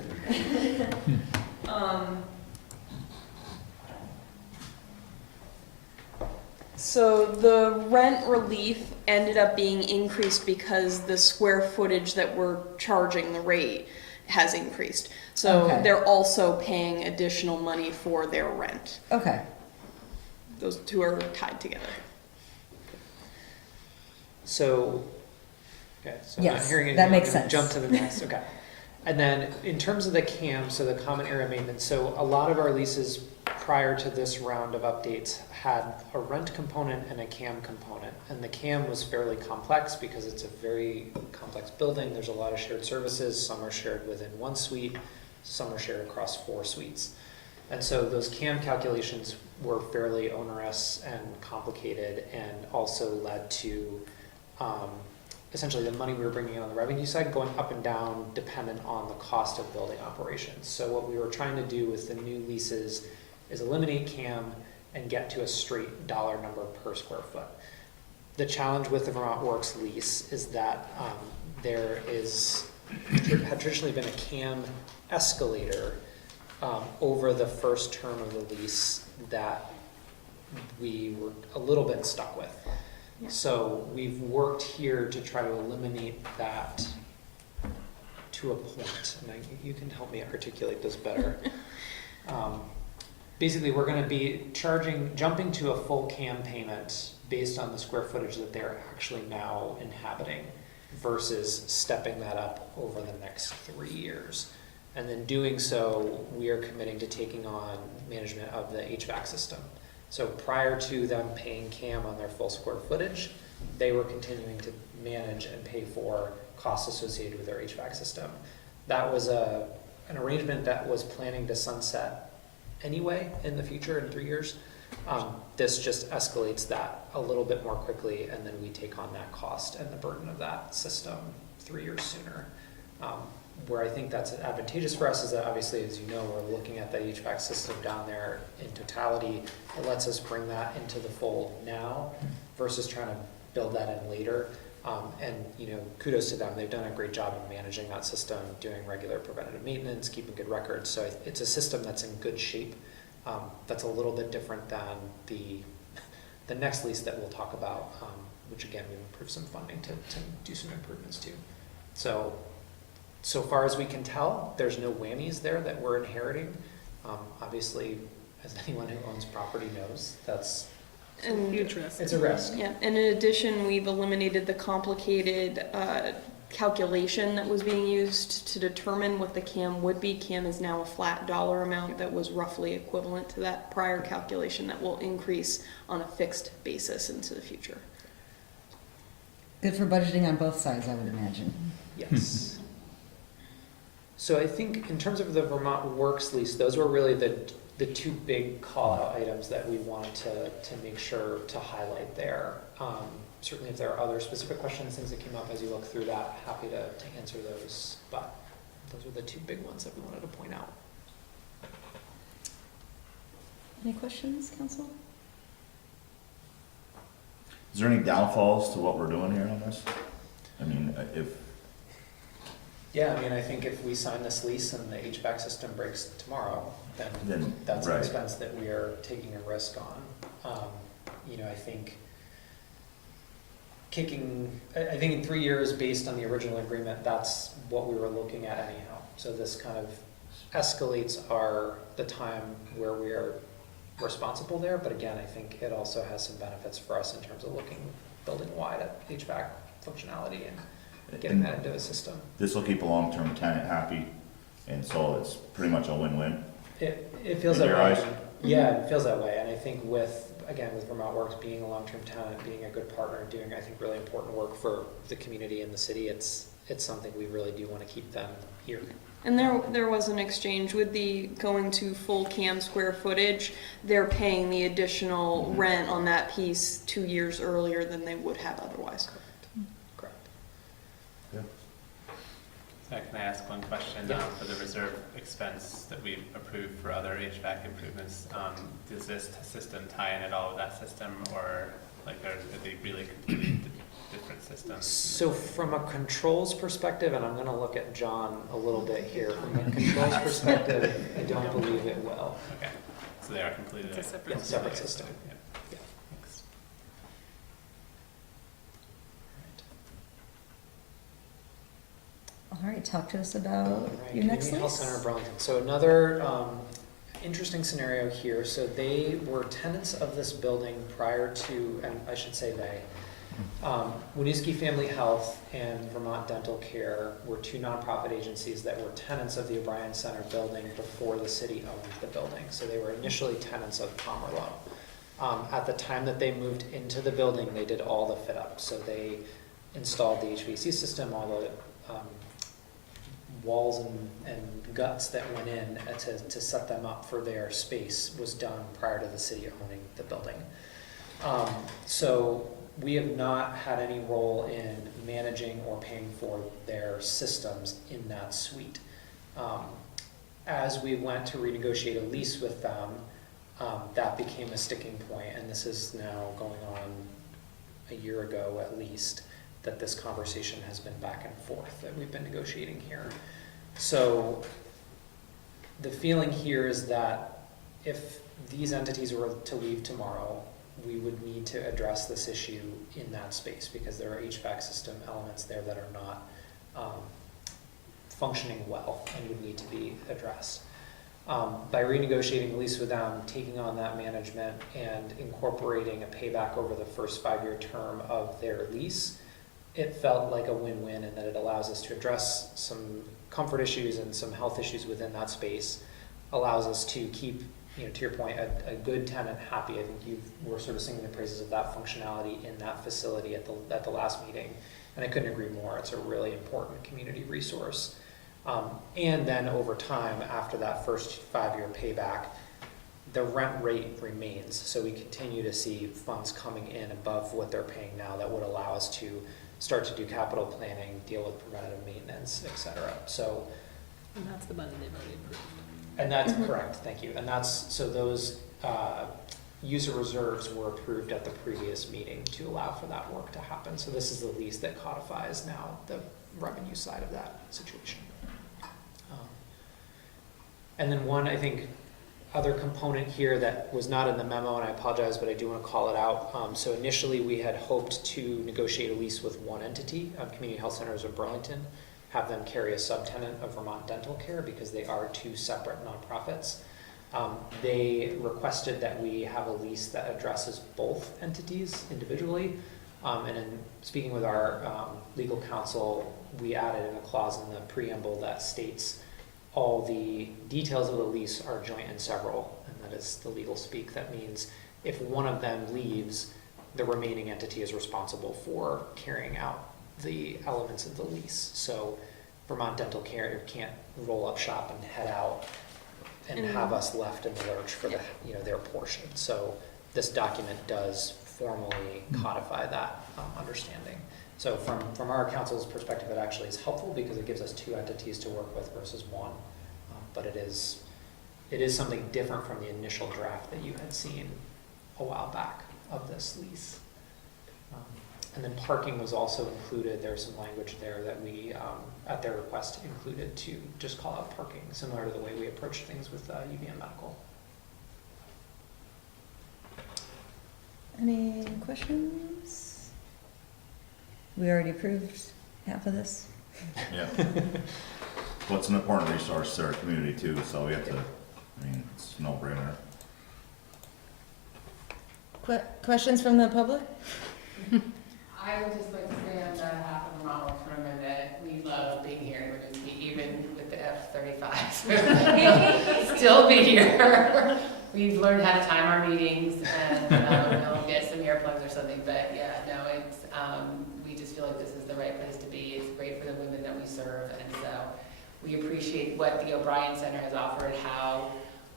So the rent relief ended up being increased because the square footage that we're charging the rate has increased. So Okay. they're also paying additional money for their rent. Okay. Those 2 are tied together. So, okay, so I'm not Yes, hearing anything. that I'm makes gonna sense. Jump to the next, okay. And then in terms of the CAM, so the common area maintenance, so a lot of our leases prior to this round of updates, had a rent component and a CAM component. And the CAM was fairly complex because it's a very complex building. There's a lot of shared services. Some are shared within one suite, some are shared across 4 suites. And so those CAM calculations were fairly onerous and complicated, and also led to essentially the money we were bringing in on the revenue side going up and down dependent on the cost of building operations. So what we were trying to do with the new leases is eliminate CAM and get to a straight dollar number per square foot. The challenge with the Vermont Works lease is that there had traditionally been a CAM escalator over the first term of the lease that we were a little bit stuck with. Yeah. So we've worked here to try to eliminate that to a point, and you can help me articulate this better. Basically, we're going to be jumping to a full CAM payment based on the square footage that they're actually now inhabiting, versus stepping that up over the next 3 years. And then doing so, we are committing to taking on management of the HVAC system. So prior to them paying CAM on their full square footage, they were continuing to manage and pay for costs associated with their HVAC system. That was an arrangement that was planning to sunset anyway in the future in 3 years. This just escalates that a little bit more quickly, and then we take on that cost and the burden of that system 3 years sooner. Where I think that's advantageous for us is that, obviously, as you know, we're looking at the HVAC system down there in totality. It lets us bring that into the fold now versus trying to build that in later. And kudos to them. They've done a great job of managing that system, doing regular preventative maintenance, keeping good records. So it's a system that's in good shape. That's a little bit different than the next lease that we'll talk about, which again, we've improved some funding to do some improvements to. So far as we can tell, there's no whammies there that we're inheriting. Obviously, as anyone who owns property knows, that's a huge risk. It's a risk. Yeah, and in addition, we've eliminated the complicated calculation that was being used to determine what the CAM would be. CAM is now a flat dollar amount that was roughly equivalent to that prior calculation that will increase on a fixed basis into the future. Good for budgeting on both sides, I would imagine. Yes. So I think in terms of the Vermont Works lease, those were really the 2 big call-out items that we wanted to make sure to highlight there. Certainly if there are other specific questions, things that came up as you look through that, happy to answer those. But those are the 2 big ones that we wanted to point out. Any questions, council? Is there any downfalls to what we're doing here on this? I mean, Yeah, I think if we sign this lease and the HVAC system breaks tomorrow, then that's an right. expense that we are taking a risk on. I think I think in 3 years, based on the original agreement, that's what we were looking at anyhow. So this kind of escalates the time where we are responsible there. But again, I think it also has some benefits for us in terms of building wide at HVAC functionality and getting that into a system. This will keep a long-term tenant happy, and so it's pretty much a win-win. It feels In that your way. eyes? Yeah, it feels that way. And I think with Vermont Works being a long-term tenant, being a good partner, doing, I think, really important work for the community and the city, it's something we really do want to keep them here. And there was an exchange with the going to full CAM square footage. They're paying the additional rent on that piece 2 years earlier than they would have otherwise. Correct. So can I ask one question for the reserve expense that we've approved for other HVAC improvements? Does this system tie in at all with that system, or are they really completely different systems? So from a controls perspective, and I'm going to look at John a little bit here, from a controls perspective, I don't believe it will. Okay, so they are completely separate system. Yeah. Thanks. All right, talk to us about your next Community Health lease. Center of Burlington. So another interesting scenario here. So they were tenants of this building prior to, and I should say they, Winooski Family Health and Vermont Dental Care were two nonprofit agencies that were tenants of the O'Brien Center building before the city owned the building. So they were initially tenants of Pomerleau. At the time that they moved into the building, they did all the fit up. So they installed the HVAC system, all the walls and guts that went in to set them up for their space was done prior to the city owning the building. So we have not had any role in managing or paying for their systems in that suite. As we went to renegotiate a lease with them, that became a sticking point, and this is now going on a year ago at least, that this conversation has been back and forth that we've been negotiating here. So the feeling here is that if these entities were to leave tomorrow, we would need to address this issue in that space because there are HVAC system elements there that are not functioning well and would need to be addressed. By renegotiating the lease with them, taking on that management and incorporating a payback over the first 5-year term of their lease, it felt like a win-win in that it allows us to address some comfort issues and some health issues within that space, allows us to keep, to your point, a good tenant happy. I think you were sort of singing the praises of that functionality in that facility at the last meeting, and I couldn't agree more. It's a really important community resource. And then over time, after that first 5-year payback, the rent rate remains. So we continue to see funds coming in above what they're paying now that would allow us to start to do capital planning, deal with preventative maintenance, et cetera. So, And that's the money they've already approved. and that's correct, thank you. And so those user reserves were approved at the previous meeting to allow for that work to happen. So this is the lease that codifies now the revenue side of that situation. And then one, I think, other component here that was not in the memo, and I apologize, but I do want to call it out. So initially we had hoped to negotiate a lease with one entity, Community Health Centers of Burlington, have them carry a subtenant of Vermont Dental Care because they are two separate nonprofits. They requested that we have a lease that addresses both entities individually. And in speaking with our legal counsel, we added in a clause in the preamble that states all the details of the lease are joint and several, and that is the legal speak. That means if one of them leaves, the remaining entity is responsible for carrying out the elements of the lease. So Vermont Dental Care can't roll up shop and head out and have us left in the lurch for their portion. So this document does formally codify that understanding. So from our council's perspective, it actually is helpful because it gives us two entities to work with versus one. But it is something different from the initial draft that you had seen a while back of this lease. And then parking was also included. There's some language there that we, at their request, included to just call out parking, similar to the way we approach things with UVM Medical. Any questions? We already approved half of this. Yeah. Well, it's an important resource to our community too, so we have to, it's a no-brainer. Questions from the public? I would just like to say on behalf of the Vermont Tournament that we love being here in Winooski, even with the F-35s. Still be here. We've learned how to time our meetings and we'll get some earplugs or something, but yeah, no, it's, we just feel like this is the right place to be. It's great for the women that we serve, and so we appreciate what the O'Brien Center has offered, how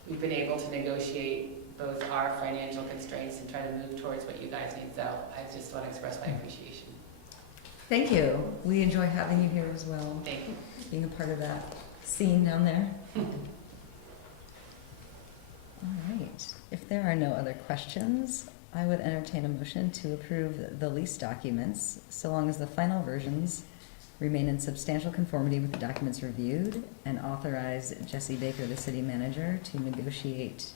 we've been able to negotiate both our financial constraints and try to move towards what you guys need. So I just want to express my appreciation. Thank you. We enjoy having you here as well. Thank you. Being a part of that scene down there. All right. If there are no other questions, I would entertain a motion to approve the lease documents so long as the final versions remain in substantial conformity with the documents reviewed, and authorize Jesse Baker, the city manager, to negotiate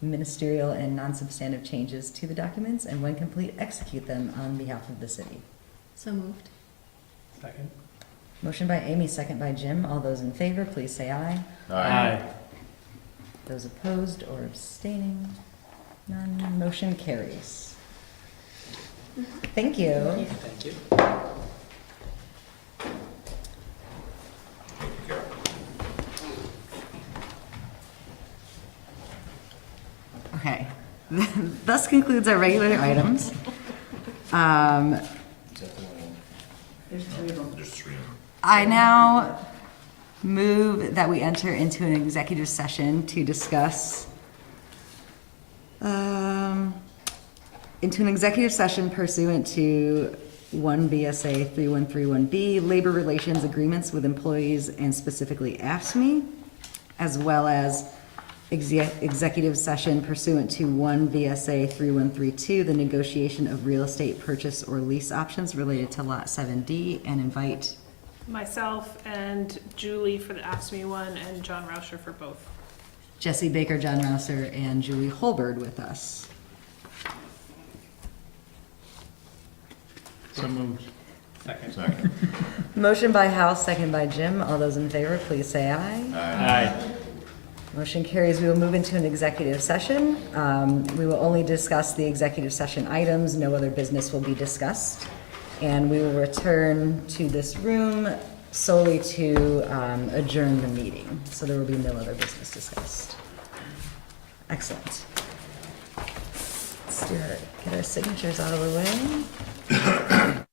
ministerial and non-substantive changes to the documents, and when complete, execute them on behalf of the city. So moved. Second. Motion by Amy, second by Jim. All those in favor, please say aye. Aye. Those opposed or abstaining? None. Motion carries. Thank you. Thank you. Okay. Thus concludes our regular items. There's three of them. I now move that we enter into an executive session to discuss, into an executive session pursuant to 1 VSA 3131B, labor relations agreements with employees and specifically AFSCME, as well as executive session pursuant to 1 VSA 3132, the negotiation of real estate purchase or lease options related to Lot 7D, and invite Myself and Julie for the AFSCME one, and John Rauscher for both. Jesse Baker, John Rouser, and Julie Holbird with us. So moved. Second. Motion by Hal, second by Jim. All those in favor, please say aye. Aye. Motion carries. We will move into an executive session. We will only discuss the executive session items. No other business will be discussed. And we will return to this room solely to adjourn the meeting. So there will be no other business discussed. Excellent. Let's do it. Get our signatures out of the way.